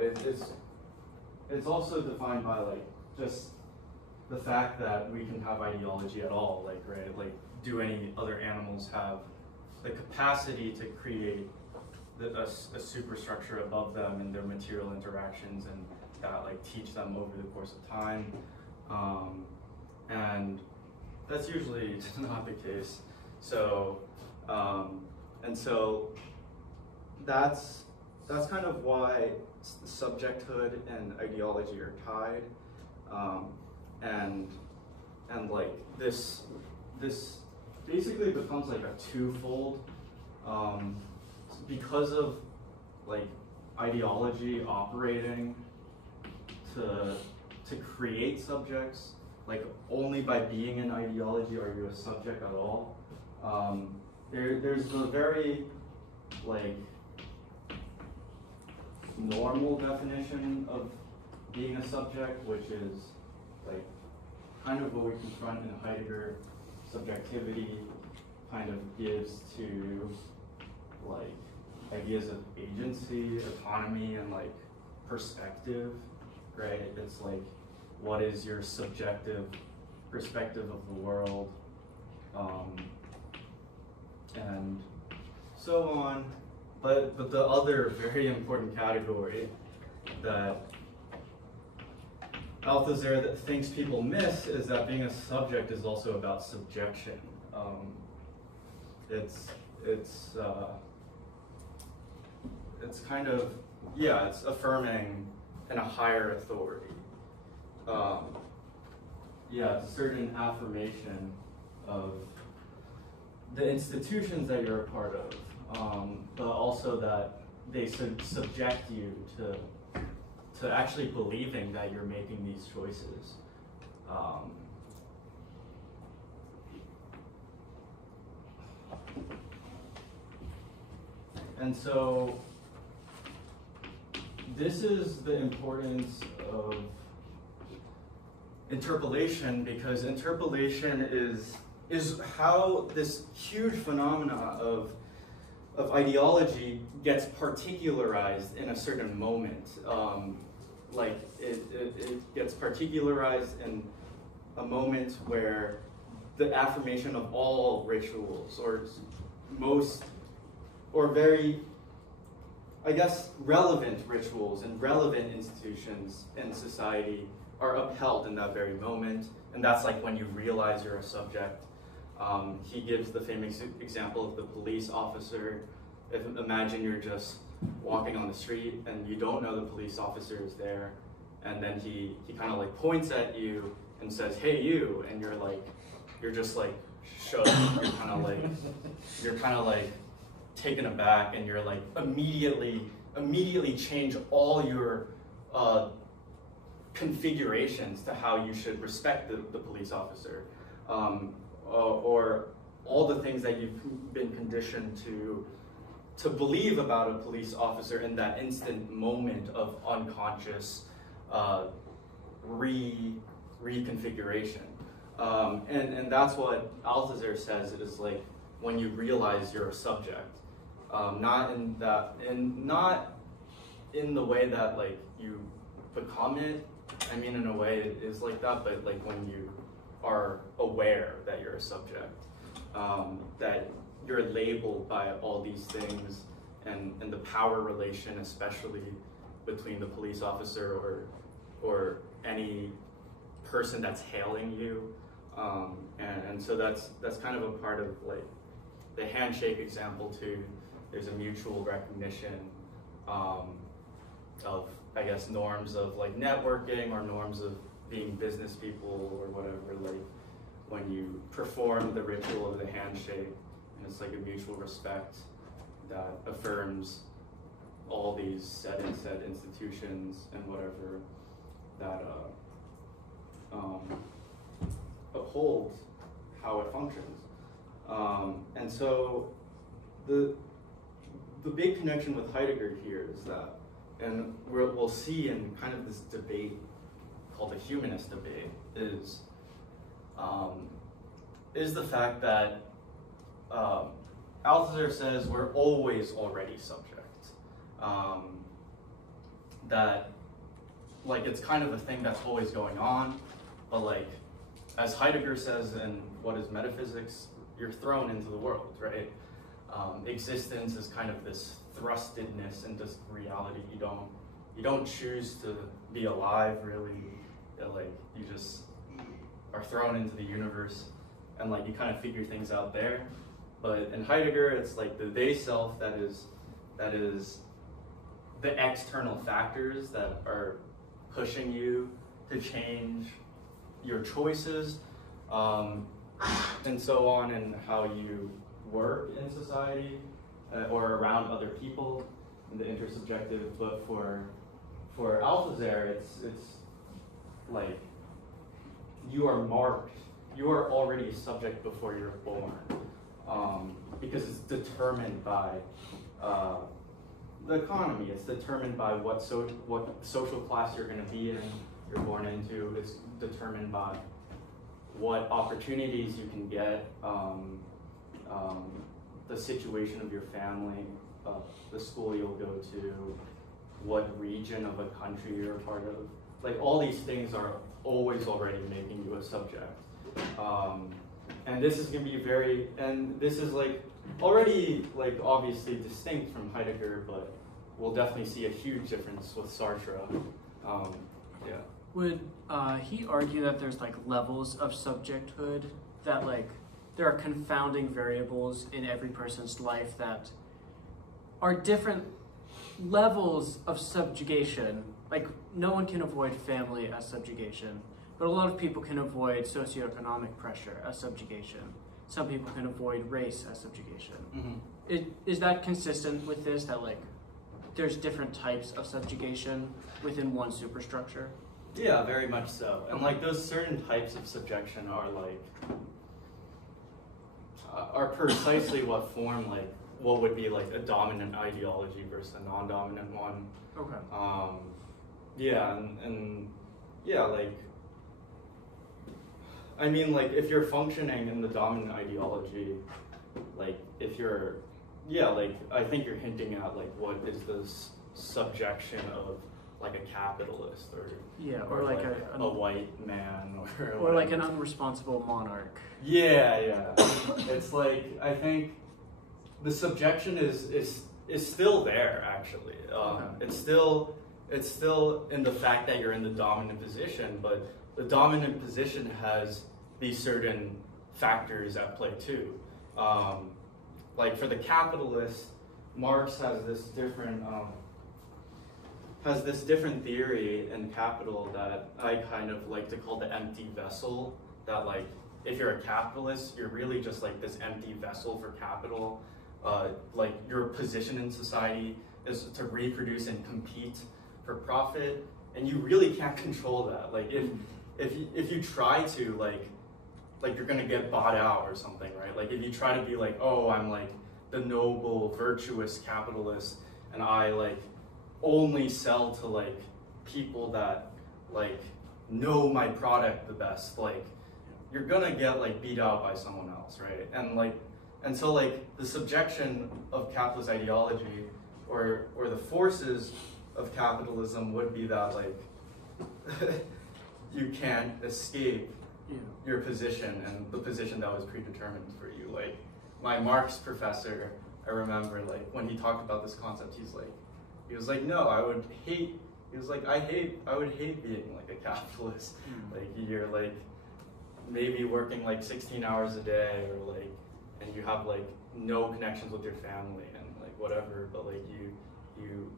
it's also defined by like just the fact that we can have ideology at all, like, right? Like, do any other animals have the capacity to create a superstructure above them and their material interactions and that like teach them over the course of time? And that's usually not the case. So, and so that's kind of why subjecthood and ideology are tied. And like this basically becomes like a twofold, because of like ideology operating to create subjects. Like only by being an ideology are you a subject at all. There's the very like normal definition of being a subject, which is like kind of what we confront in Heidegger. Subjectivity kind of gives to like ideas of agency, autonomy, and like perspective, right? It's like, what is your subjective perspective of the world, and so on. But the other very important category that Althusser that thinks people miss is that being a subject is also about subjection. It's kind of, yeah, it's affirming in a higher authority. Yeah, it's a certain affirmation of the institutions that you're a part of, but also that they subject you to actually believing that you're making these choices. And so this is the importance of interpolation, because interpolation is how this huge phenomena of ideology gets particularized in a certain moment. Like it gets particularized in a moment where the affirmation of all rituals, or most, or very, I guess, relevant rituals and relevant institutions in society are upheld in that very moment. And that's like when you realize you're a subject. He gives the famous example of the police officer. Imagine you're just walking on the street and you don't know the police officer is there, and then he kind of like points at you and says, "Hey, you," and you're just like shook. You're kind of like taken aback, and you're like immediately change all your configurations to how you should respect the police officer, or all the things that you've been conditioned to believe about a police officer in that instant moment of unconscious reconfiguration. And that's what Althusser says is like when you realize you're a subject, not in the way that like you become it. I mean, in a way it is like that, but like when you are aware that you're a subject, that you're labeled by all these things, and the power relation, especially between the police officer or any person that's hailing you, and so that's kind of a part of like the handshake example too. There's a mutual recognition of, I guess, norms of like networking or norms of being business people or whatever, like when you perform the ritual of the handshake, and it's like a mutual respect that affirms all these set institutions and whatever that uphold how it functions. And so the big connection with Heidegger here is that, and we'll see in kind of this debate called the humanist debate, is the fact that Althusser says we're always already subject. That like it's kind of a thing that's always going on, but like as Heidegger says in What is Metaphysics, you're thrown into the world, right? Existence is kind of this thrustedness into reality. You don't choose to be alive, really. Like you just are thrown into the universe, and like you kind of figure things out there. But in Heidegger, it's like the they self that is the external factors that are pushing you to change your choices, and so on, and how you work in society or around other people, in the intersubjective. But for Althusser, it's like you are marked. You are already a subject before you're born, because it's determined by the economy. It's determined by what social class you're going to be in. You're born into. It's determined by what opportunities you can get, the situation of your family, the school you'll go to, what region of a country you're a part of. Like all these things are always already making you a subject. And this is going to be this is like already like obviously distinct from Heidegger, but we'll definitely see a huge difference with Sartre. Yeah. Would he argue that there's like levels of subjecthood, that like there are confounding variables in every person's life that are different levels of subjugation? Like no one can avoid family as subjugation, but a lot of people can avoid socioeconomic pressure as subjugation. Some people can avoid race as subjugation. Mm-hmm. Is that consistent with this, that like there's different types of subjugation within one superstructure? Yeah, very much so. And like those certain types of subjection are like are precisely what form like what would be like a dominant ideology versus a non-dominant one. Okay. Yeah, and yeah, like I mean, like if you're functioning in the dominant ideology, like if you're, yeah, like I think you're hinting at like what is this subjection of like a capitalist or like a white man or like an unresponsible monarch. Yeah. It's like I think the subjection is still there actually. It's still in the fact that you're in the dominant position, but the dominant position has these certain factors at play too. Like for the capitalist, Marx has this different theory in Capital that I kind of like to call the empty vessel, that like if you're a capitalist, you're really just like this empty vessel for capital. Like your position in society is to reproduce and compete for profit, and you really can't control that. Like if you try to, like you're gonna get bought out or something, right? Like if you try to be like, oh, I'm like the noble, virtuous capitalist, and I like only sell to like people that like know my product the best, like you're gonna get like beat out by someone else, right? And so like the subjection of capitalist ideology or the forces of capitalism would be that like you can't escape your position and the position that was predetermined for you. Like my Marx professor, I remember like when he talked about this concept, he was like, no, I would hate being like a capitalist. Like you're like maybe working like 16 hours a day, or like, and you have like no connections with your family and like whatever, but like you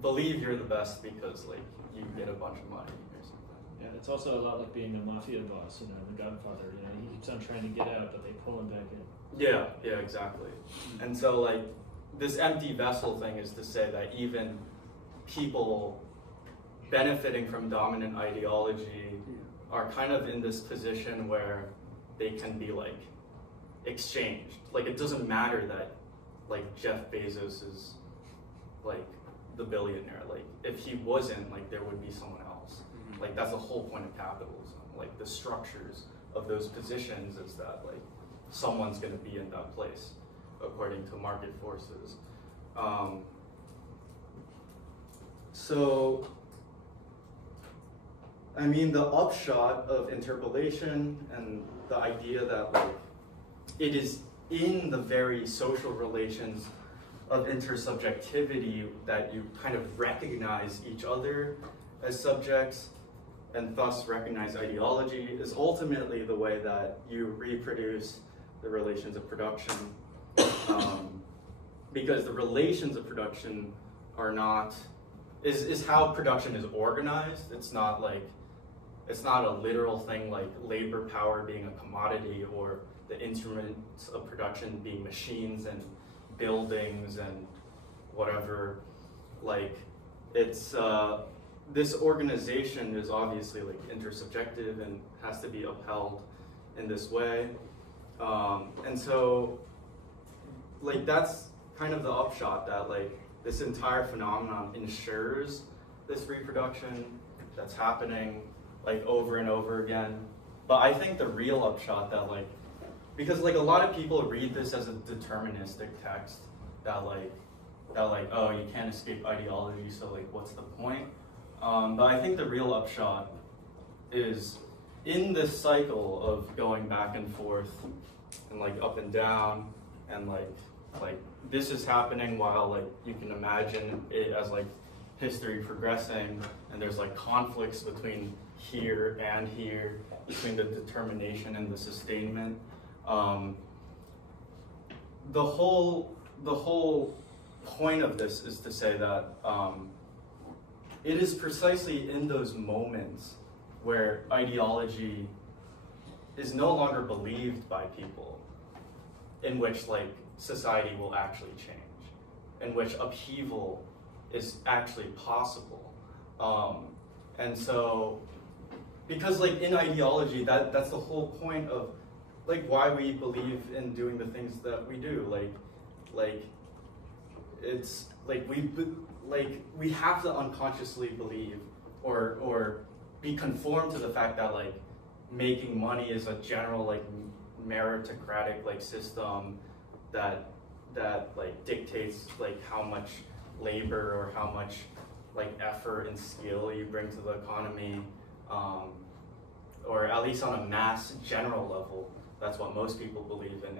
believe you're the best because like you get a bunch of money or something. Yeah, it's also a lot like being a mafia boss, you know, The Godfather. You know, he keeps on trying to get out, but they pull him back in. Yeah, exactly. And so like this empty vessel thing is to say that even people benefiting from dominant ideology are kind of in this position where they can be like exchanged. Like it doesn't matter that like Jeff Bezos is like the billionaire. Like if he wasn't, like there would be someone else. Like that's the whole point of capitalism. Like the structures of those positions is that like someone's going to be in that place according to market forces. So I mean, the upshot of interpolation and the idea that like it is in the very social relations of intersubjectivity that you kind of recognize each other as subjects and thus recognize ideology is ultimately the way that you reproduce the relations of production. Because the relations of production are not, is how production is organized. It's not a literal thing like labor power being a commodity or the instruments of production being machines and buildings and whatever. Like it's, this organization is obviously like intersubjective and has to be upheld in this way. And so like that's kind of the upshot, that like this entire phenomenon ensures this reproduction that's happening like over and over again. But I think the real upshot that like, because like a lot of people read this as a deterministic text that like, oh, you can't escape ideology, so like what's the point? But I think the real upshot is in this cycle of going back and forth and like up and down and like this is happening while like you can imagine it as like history progressing, and there's like conflicts between here and here, between the determination and the sustainment. The whole point of this is to say that it is precisely in those moments where ideology is no longer believed by people in which like society will actually change, in which upheaval is actually possible. And so, because like in ideology, that's the whole point of like why we believe in doing the things that we do. Like it's like we have to unconsciously believe or be conformed to the fact that like making money is a general like meritocratic like system that like dictates like how much labor or how much like effort and skill you bring to the economy, or at least on a mass general level. That's what most people believe in,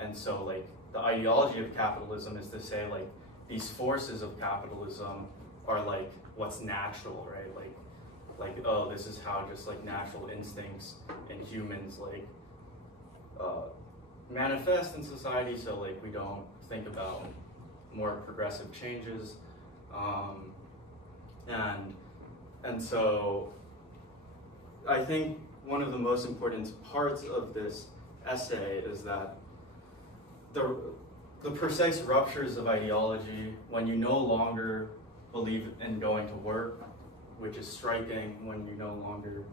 and so like the ideology of capitalism is to say like these forces of capitalism are like what's natural, right? Like oh, this is how just like natural instincts in humans like manifest in society, so like we don't think about more progressive changes, and so I think one of the most important parts of this essay is that the precise ruptures of ideology, when you no longer believe in going to work, which is striking, when you no longer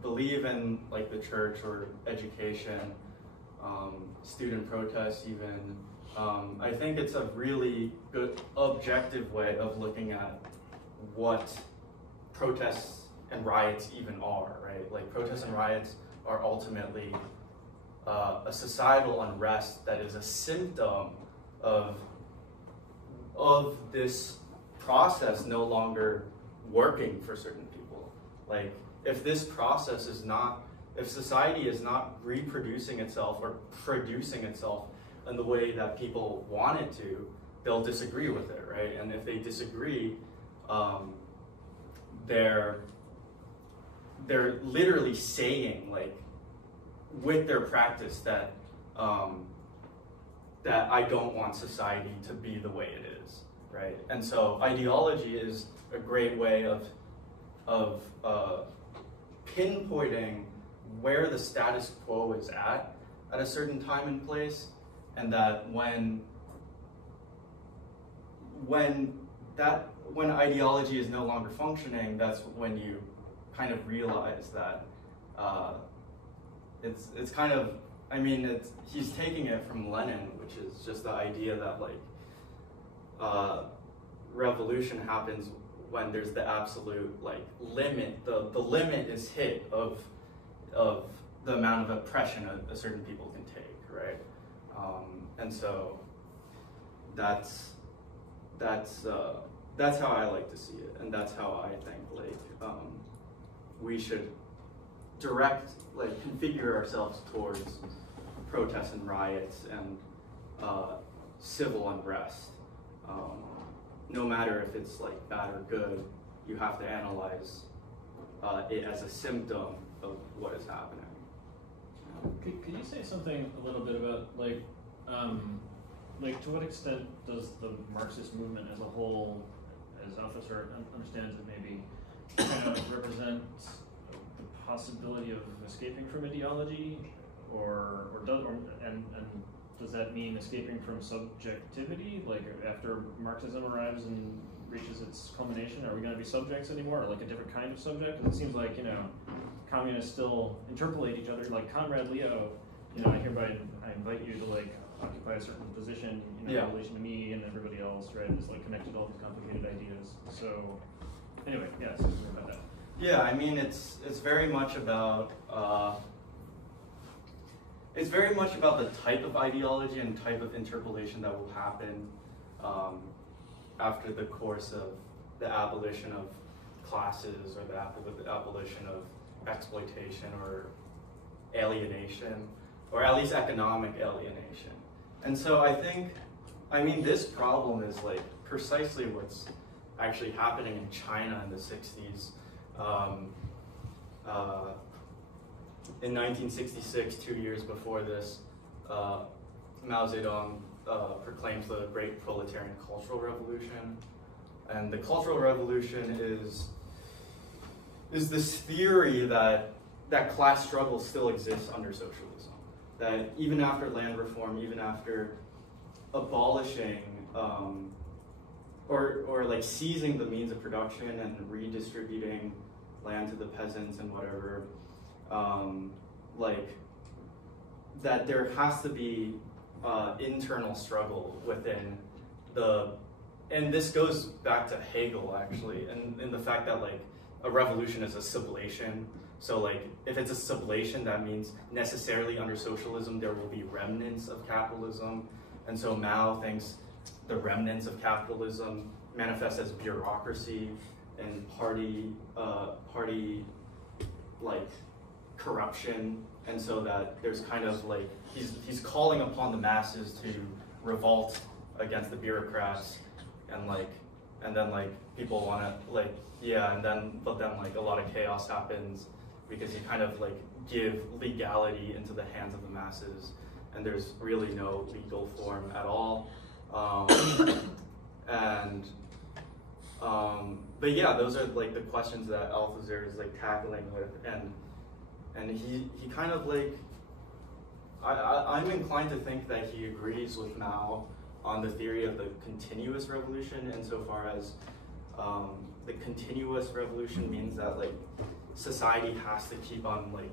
believe in like the church or education, student protests even, I think it's a really good objective way of looking at what protests and riots even are, right? Like protests and riots are ultimately a societal unrest that is a symptom of this process no longer working for certain people. Like if this process is not, if society is not reproducing itself or producing itself in the way that people want it to, they'll disagree with it, right? And if they disagree, they're literally saying, like, with their practice that that I don't want society to be the way it is, right? And so ideology is a great way of pinpointing where the status quo is at a certain time and place, and that when ideology is no longer functioning, that's when you kind of realize that it's kind of, I mean, he's taking it from Lenin, which is just the idea that like revolution happens when there's the absolute like limit, the limit is hit of the amount of oppression a certain people can take, right? And so that's how I like to see it, and that's how I think like we should configure ourselves towards protests and riots and civil unrest. No matter if it's like bad or good, you have to analyze it as a symptom of what is happening. Could you say something a little bit about like to what extent does the Marxist movement as a whole, as Althusser understands it, maybe kind of represent the possibility of escaping from ideology, and does that mean escaping from subjectivity? Like after Marxism arrives and reaches its culmination, are we going to be subjects anymore, or like a different kind of subject? Because it seems like, you know, communists still interpolate each other. Like Comrade Leo, you know, I invite you to like occupy a certain position, you know, in relation to me and everybody else, right? It's like connected to all these complicated ideas. So anyway, yeah, so something about that. Yeah, I mean, it's very much about the type of ideology and type of interpolation that will happen after the course of the abolition of classes, or the abolition of exploitation or alienation, or at least economic alienation. And so I mean, this problem is like precisely what's actually happening in China in the 60s. In 1966, 2 years before this, Mao Zedong proclaims the Great Proletarian Cultural Revolution. And the Cultural Revolution is this theory that class struggle still exists under socialism. That even after land reform, even after abolishing or like seizing the means of production and redistributing land to the peasants and whatever, like that there has to be internal struggle within and this goes back to Hegel actually, and in the fact that like a revolution is a sublation. So like if it's a sublation, that means necessarily under socialism there will be remnants of capitalism, and so Mao thinks the remnants of capitalism manifest as bureaucracy and party like corruption, and so that there's kind of like he's calling upon the masses to revolt against the bureaucrats, and then like people want to like but then like a lot of chaos happens because you kind of like give legality into the hands of the masses, and there's really no legal form at all. but yeah, those are like the questions that Althusser is like tackling with, and he kind of like, I'm inclined to think that he agrees with Mao on the theory of the continuous revolution, insofar as the continuous revolution means that like society has to keep on like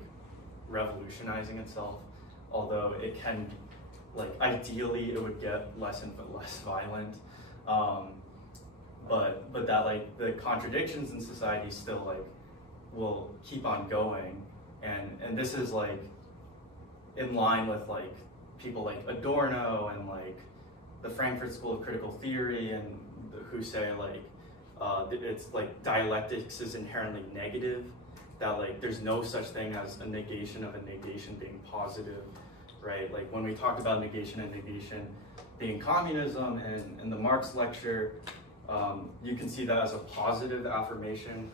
revolutionizing itself, although it can be, like ideally it would get less and less violent, but that like the contradictions in society still like will keep on going, and this is like in line with like people like Adorno and like the Frankfurt School of Critical Theory, and who say like it's like dialectics is inherently negative, that like there's no such thing as a negation of a negation being positive, right? Like when we talked about negation and negation being communism in the Marx lecture, you can see that as a positive affirmation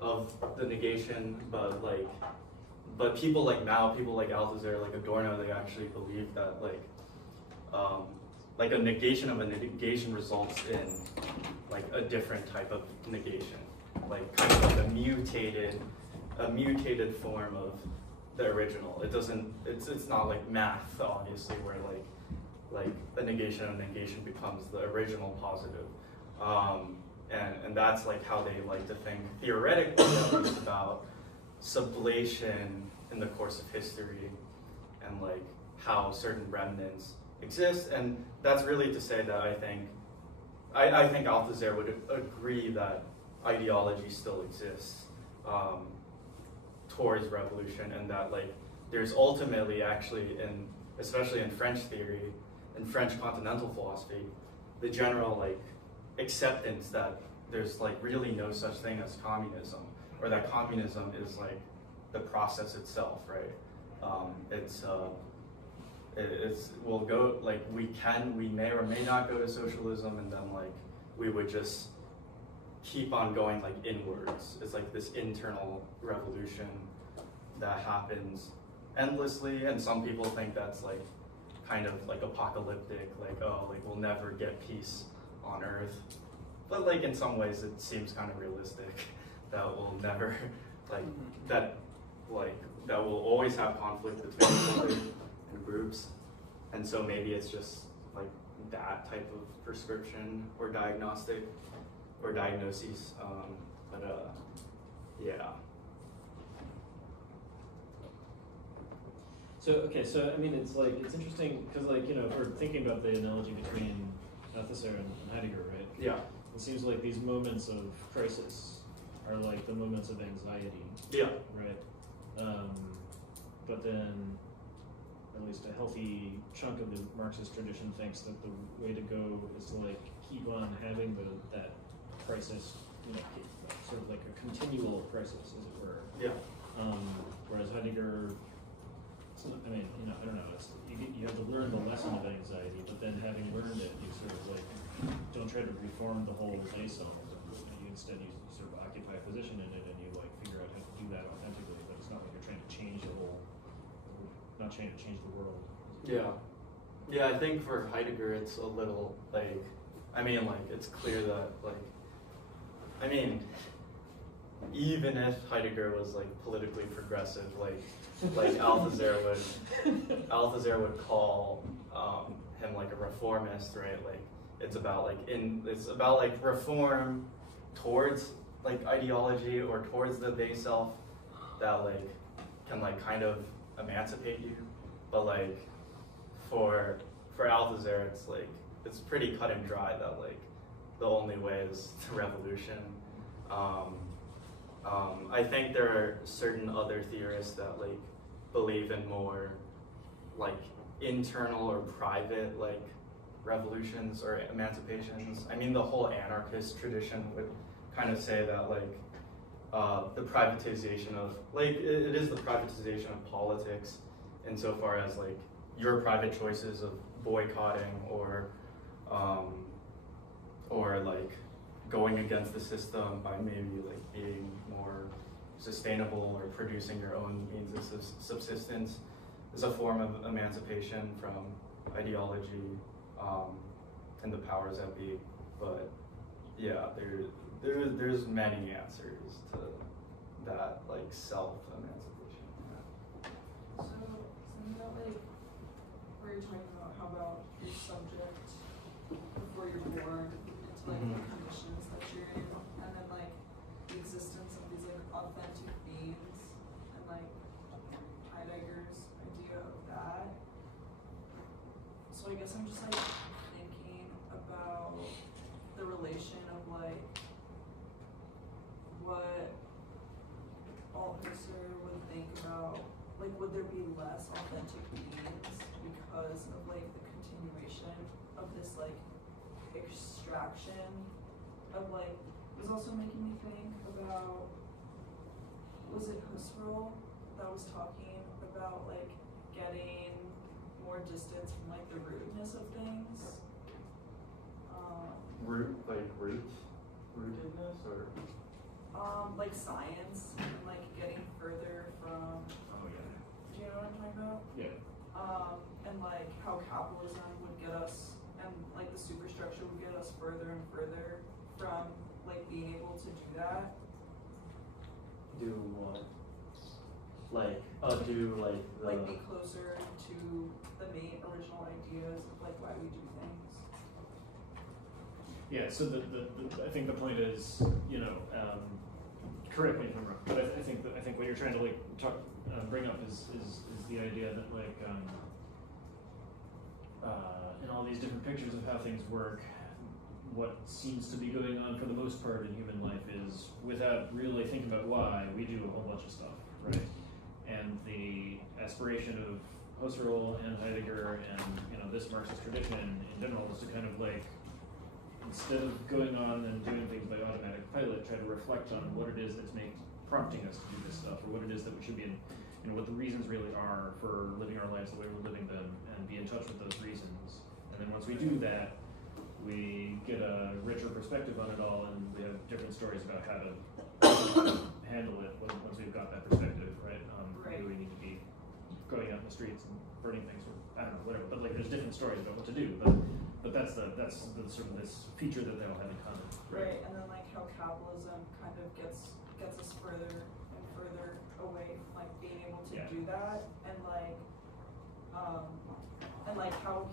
of the negation, but people like Mao, people like Althusser, like Adorno, they actually believe that like a negation of a negation results in like a different type of negation, like kind of like a mutated form of the original. It doesn't, it's not like math, obviously, where like a negation of negation becomes the original positive. And that's like how they like to think theoretically, at least, about sublation in the course of history, and like how certain remnants exist. And that's really to say that I think Althusser would agree that ideology still exists towards revolution, and that like there's ultimately actually, especially in French theory, in French Continental philosophy, the general like acceptance that there's like really no such thing as communism, or that communism is like the process itself, right? We'll go, like we may or may not go to socialism, and then like we would just keep on going like inwards. It's like this internal revolution that happens endlessly, and some people think that's like kind of like apocalyptic, like, oh, like we'll never get peace on Earth. But like in some ways it seems kind of realistic that we'll never, like, that we'll always have conflict between people and groups. And so maybe it's just like that type of prescription or diagnostic or diagnoses. Yeah. So I mean, it's interesting because like, you know, if we're thinking about the analogy between Althusser and Heidegger, right? Yeah. It seems like these moments of crisis are like the moments of anxiety. Yeah. Right. But then, at least a healthy chunk of the Marxist tradition thinks that the way to go is to like keep on having that crisis, you know, sort of like a continual crisis, as it were. Yeah. Whereas Heidegger, I mean, you know, I don't know. You have to learn the lesson of anxiety, but then having learned it, you sort of like don't try to reform the whole Weso. You instead you sort of occupy a position in it, and you like figure out how to do that authentically. But it's not like you're trying to change the whole, not trying to change the world. Yeah. Yeah, I think for Heidegger it's a little like, I mean, like it's clear that like, I mean, even if Heidegger was like politically progressive, like Althusser would call him like a reformist, right? Like it's about like reform towards like ideology or towards the they self that like can like kind of emancipate you. But like for Althusser, it's like it's pretty cut and dry that like the only way is the revolution. I think there are certain other theorists that like believe in more like internal or private like revolutions or emancipations. I mean, the whole anarchist tradition would kind of say that like the privatization of like it is the privatization of politics insofar as like your private choices of boycotting or like going against the system by maybe like being more sustainable or producing your own means of subsistence is a form of emancipation from ideology and the powers that be. But yeah, there's many answers to that, like self-emancipation. So something about like where you're talking about how about your subject before you're born into like the conditions that you're in, and then like the existence of these like authentic beings, and like Heidegger's idea of that. So I guess I'm just like thinking about the relation of like what Althusser would think about, like would there be less authentic beings because of like the continuation of this like extraction of like, it was also making me think about, was it Husserl that was talking about like getting more distance from like the rootedness of things? Rootedness, or like science and like getting further from. Oh yeah. Do you know what I'm talking about? Yeah. And like how capitalism would get us, and like the superstructure would get us further and further from like being able to do that. Do what? Like be closer to the main original ideas of like why we do things. Yeah, so I think the point is, you know, correct me if I'm wrong, but I think what you're trying to like bring up is the idea that like in all these different pictures of how things work, what seems to be going on for the most part in human life is, without really thinking about why, we do a whole bunch of stuff, right? And the aspiration of Husserl and Heidegger and, you know, this Marxist tradition in general is to kind of like, instead of going on and doing things by automatic pilot, try to reflect on what it is that's prompting us to do this stuff, or what it is that we should be in, you know, what the reasons really are for living our lives the way we're living them, and be in touch with those reasons. And then once we do that, we get a richer perspective on it all, and we have different stories about how to handle it once we've got that perspective, right? Do we need to be going out in the streets and burning things, or I don't know, whatever. But like, there's different stories about what to do. But that's the sort of this feature that they all have in common. Right, and then like how capitalism kind of gets us further and further away from like being able to do that, and like how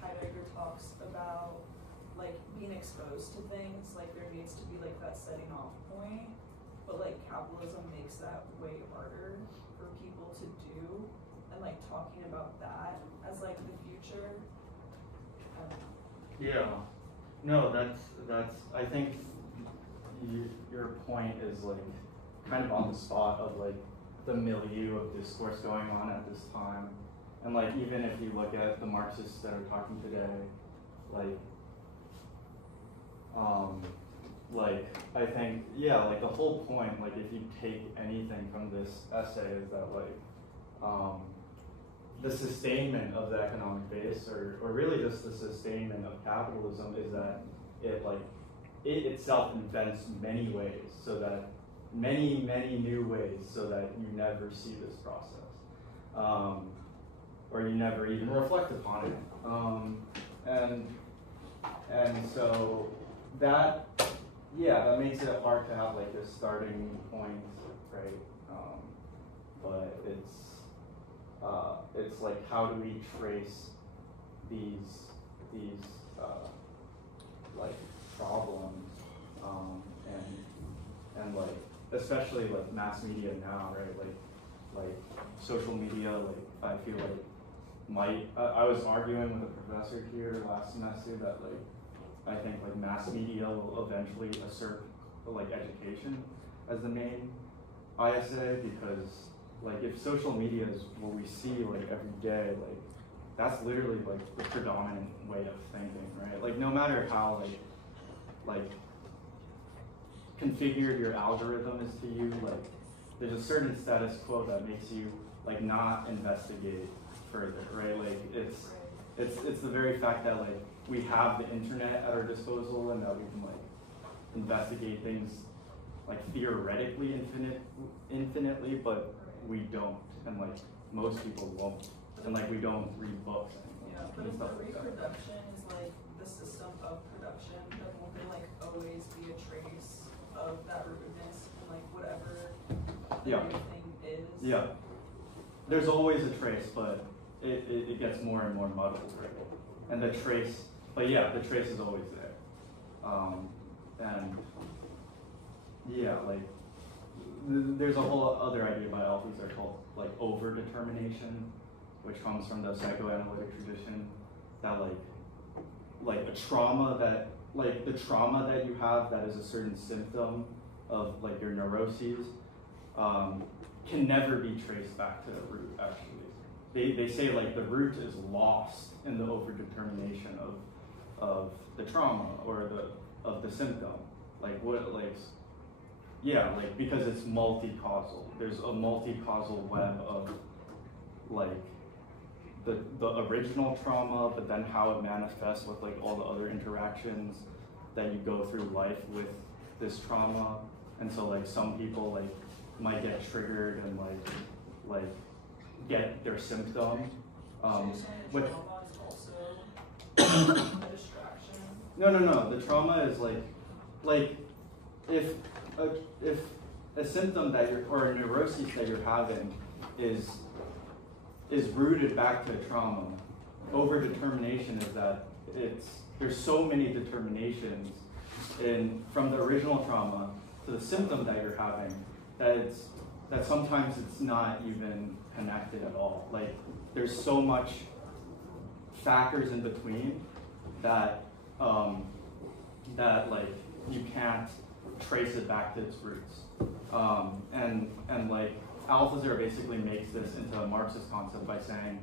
Heidegger talks about like being exposed to things, like there needs to be like that setting off point, but like capitalism makes that way harder for people to do, and like talking about that as like the future. Yeah, no, that's I think your point is like kind of on the spot of like the milieu of discourse going on at this time. And like, even if you look at the Marxists that are talking today, I think, yeah, like the whole point, like if you take anything from this essay, is that like the sustainment of the economic base, or really just the sustainment of capitalism, is that it itself invents many ways, so that many new ways, so that you never see this process. Or you never even reflect upon it. And so that, yeah, that makes it hard to have like a starting point, right? But it's like, how do we trace these like problems, and like, especially like mass media now, right? Like social media, like I feel like I was arguing with a professor here last semester that like, I think like mass media will eventually assert like education as the main ISA, because like if social media is what we see like every day, like that's literally like the predominant way of thinking, right? Like no matter how like configured your algorithm is to you, like there's a certain status quo that makes you like not investigate further, right? Like it's the very fact that like we have the internet at our disposal, and that we can like investigate things like theoretically infinitely, but we don't, and like most people won't, and like we don't read books anymore. Yeah, but if the reproduction is like the system of production, then will there like always be a trace of that rootedness and like whatever the Yeah. new thing is. Yeah. There's always a trace, but it gets more and more muddled, right? And the trace, but yeah, the trace is always there. And yeah, like there's a whole other idea by Althusser called like over-determination, which comes from the psychoanalytic tradition, that like a trauma that, like the trauma that you have that is a certain symptom of like your neuroses, can never be traced back to the root, actually. They say like the root is lost in the overdetermination of the trauma or of the symptom. Like what, like, yeah, like because it's multi-causal. There's a multi-causal web of like the original trauma, but then how it manifests with like all the other interactions that you go through life with this trauma. And so like some people like might get triggered and like get their symptom. With trauma is also a distraction. No. The trauma is like if a symptom that you're, or a neurosis that you're having is rooted back to trauma. Over-determination is that there's so many determinations from the original trauma to the symptom that you're having that sometimes it's not even connected at all. Like there's so much factors in between that like you can't trace it back to its roots. And like Althusser basically makes this into a Marxist concept by saying,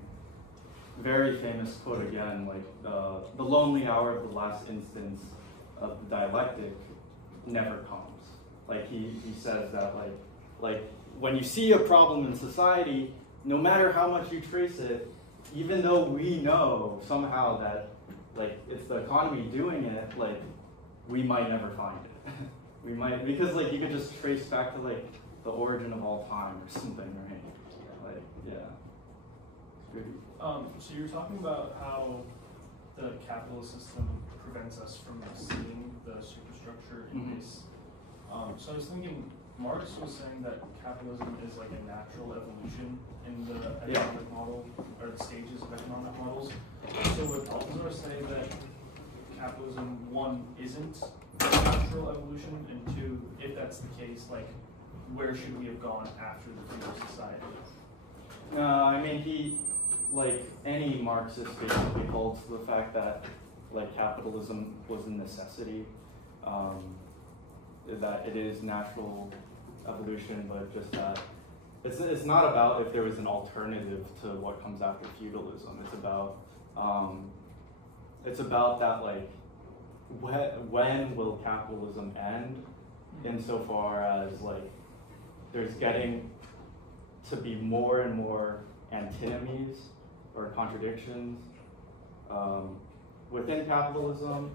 very famous quote again, like the lonely hour of the last instance of the dialectic never comes. Like he says that like when you see a problem in society, no matter how much you trace it, even though we know somehow that like it's the economy doing it, like we might never find it. We might, because like you could just trace back to like the origin of all time or something, right? Like, yeah. So you're talking about how the capitalist system prevents us from seeing the superstructure in this. So I was thinking, Marx was saying that capitalism is like a natural evolution in the economic model, or the stages of economic models. So would Althusser say that capitalism, one, isn't a natural evolution, and two, if that's the case, like, where should we have gone after the feudal society? I mean, he, like any Marxist, basically holds to the fact that like capitalism was a necessity, that it is natural evolution, but just that it's not about if there was an alternative to what comes after feudalism. It's about that like when will capitalism end, insofar as like there's getting to be more and more antinomies or contradictions within capitalism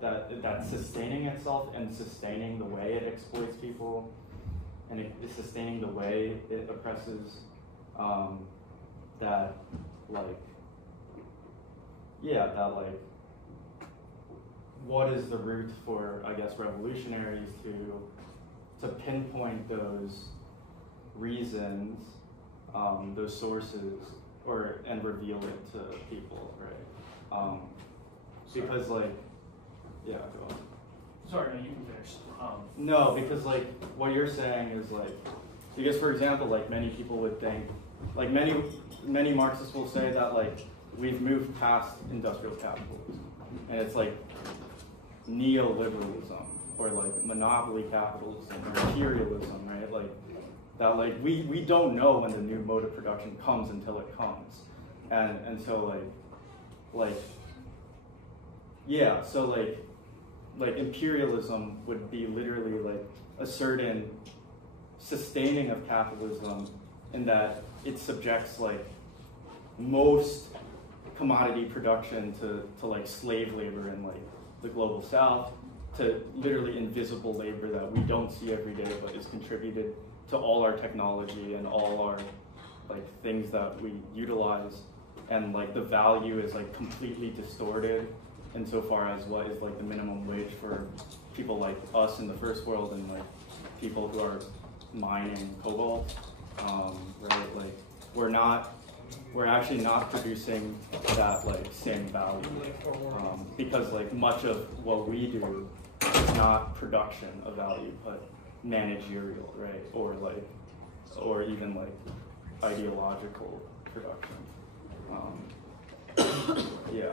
that's sustaining itself and sustaining the way it exploits people, and it is sustaining the way it oppresses, that what is the route for, I guess, revolutionaries to pinpoint those reasons, those sources, and reveal it to people, right? Because yeah, go on. Sorry, no, you can finish. No, because like what you're saying is because for example, like many people would think, like many Marxists will say that like we've moved past industrial capitalism, and it's like neoliberalism or like monopoly capitalism or imperialism, right? Like that, like we don't know when the new mode of production comes until it comes, and so yeah, so like imperialism would be literally like a certain sustaining of capitalism, in that it subjects like most commodity production to like slave labor in like the global south, to literally invisible labor that we don't see every day but is contributed to all our technology and all our like things that we utilize, and like the value is like completely distorted insofar as what is like the minimum wage for people like us in the first world and like people who are mining cobalt, right? Like we're actually not producing that like same value because like much of what we do is not production of value, but managerial, right? Or even like ideological production. Yeah.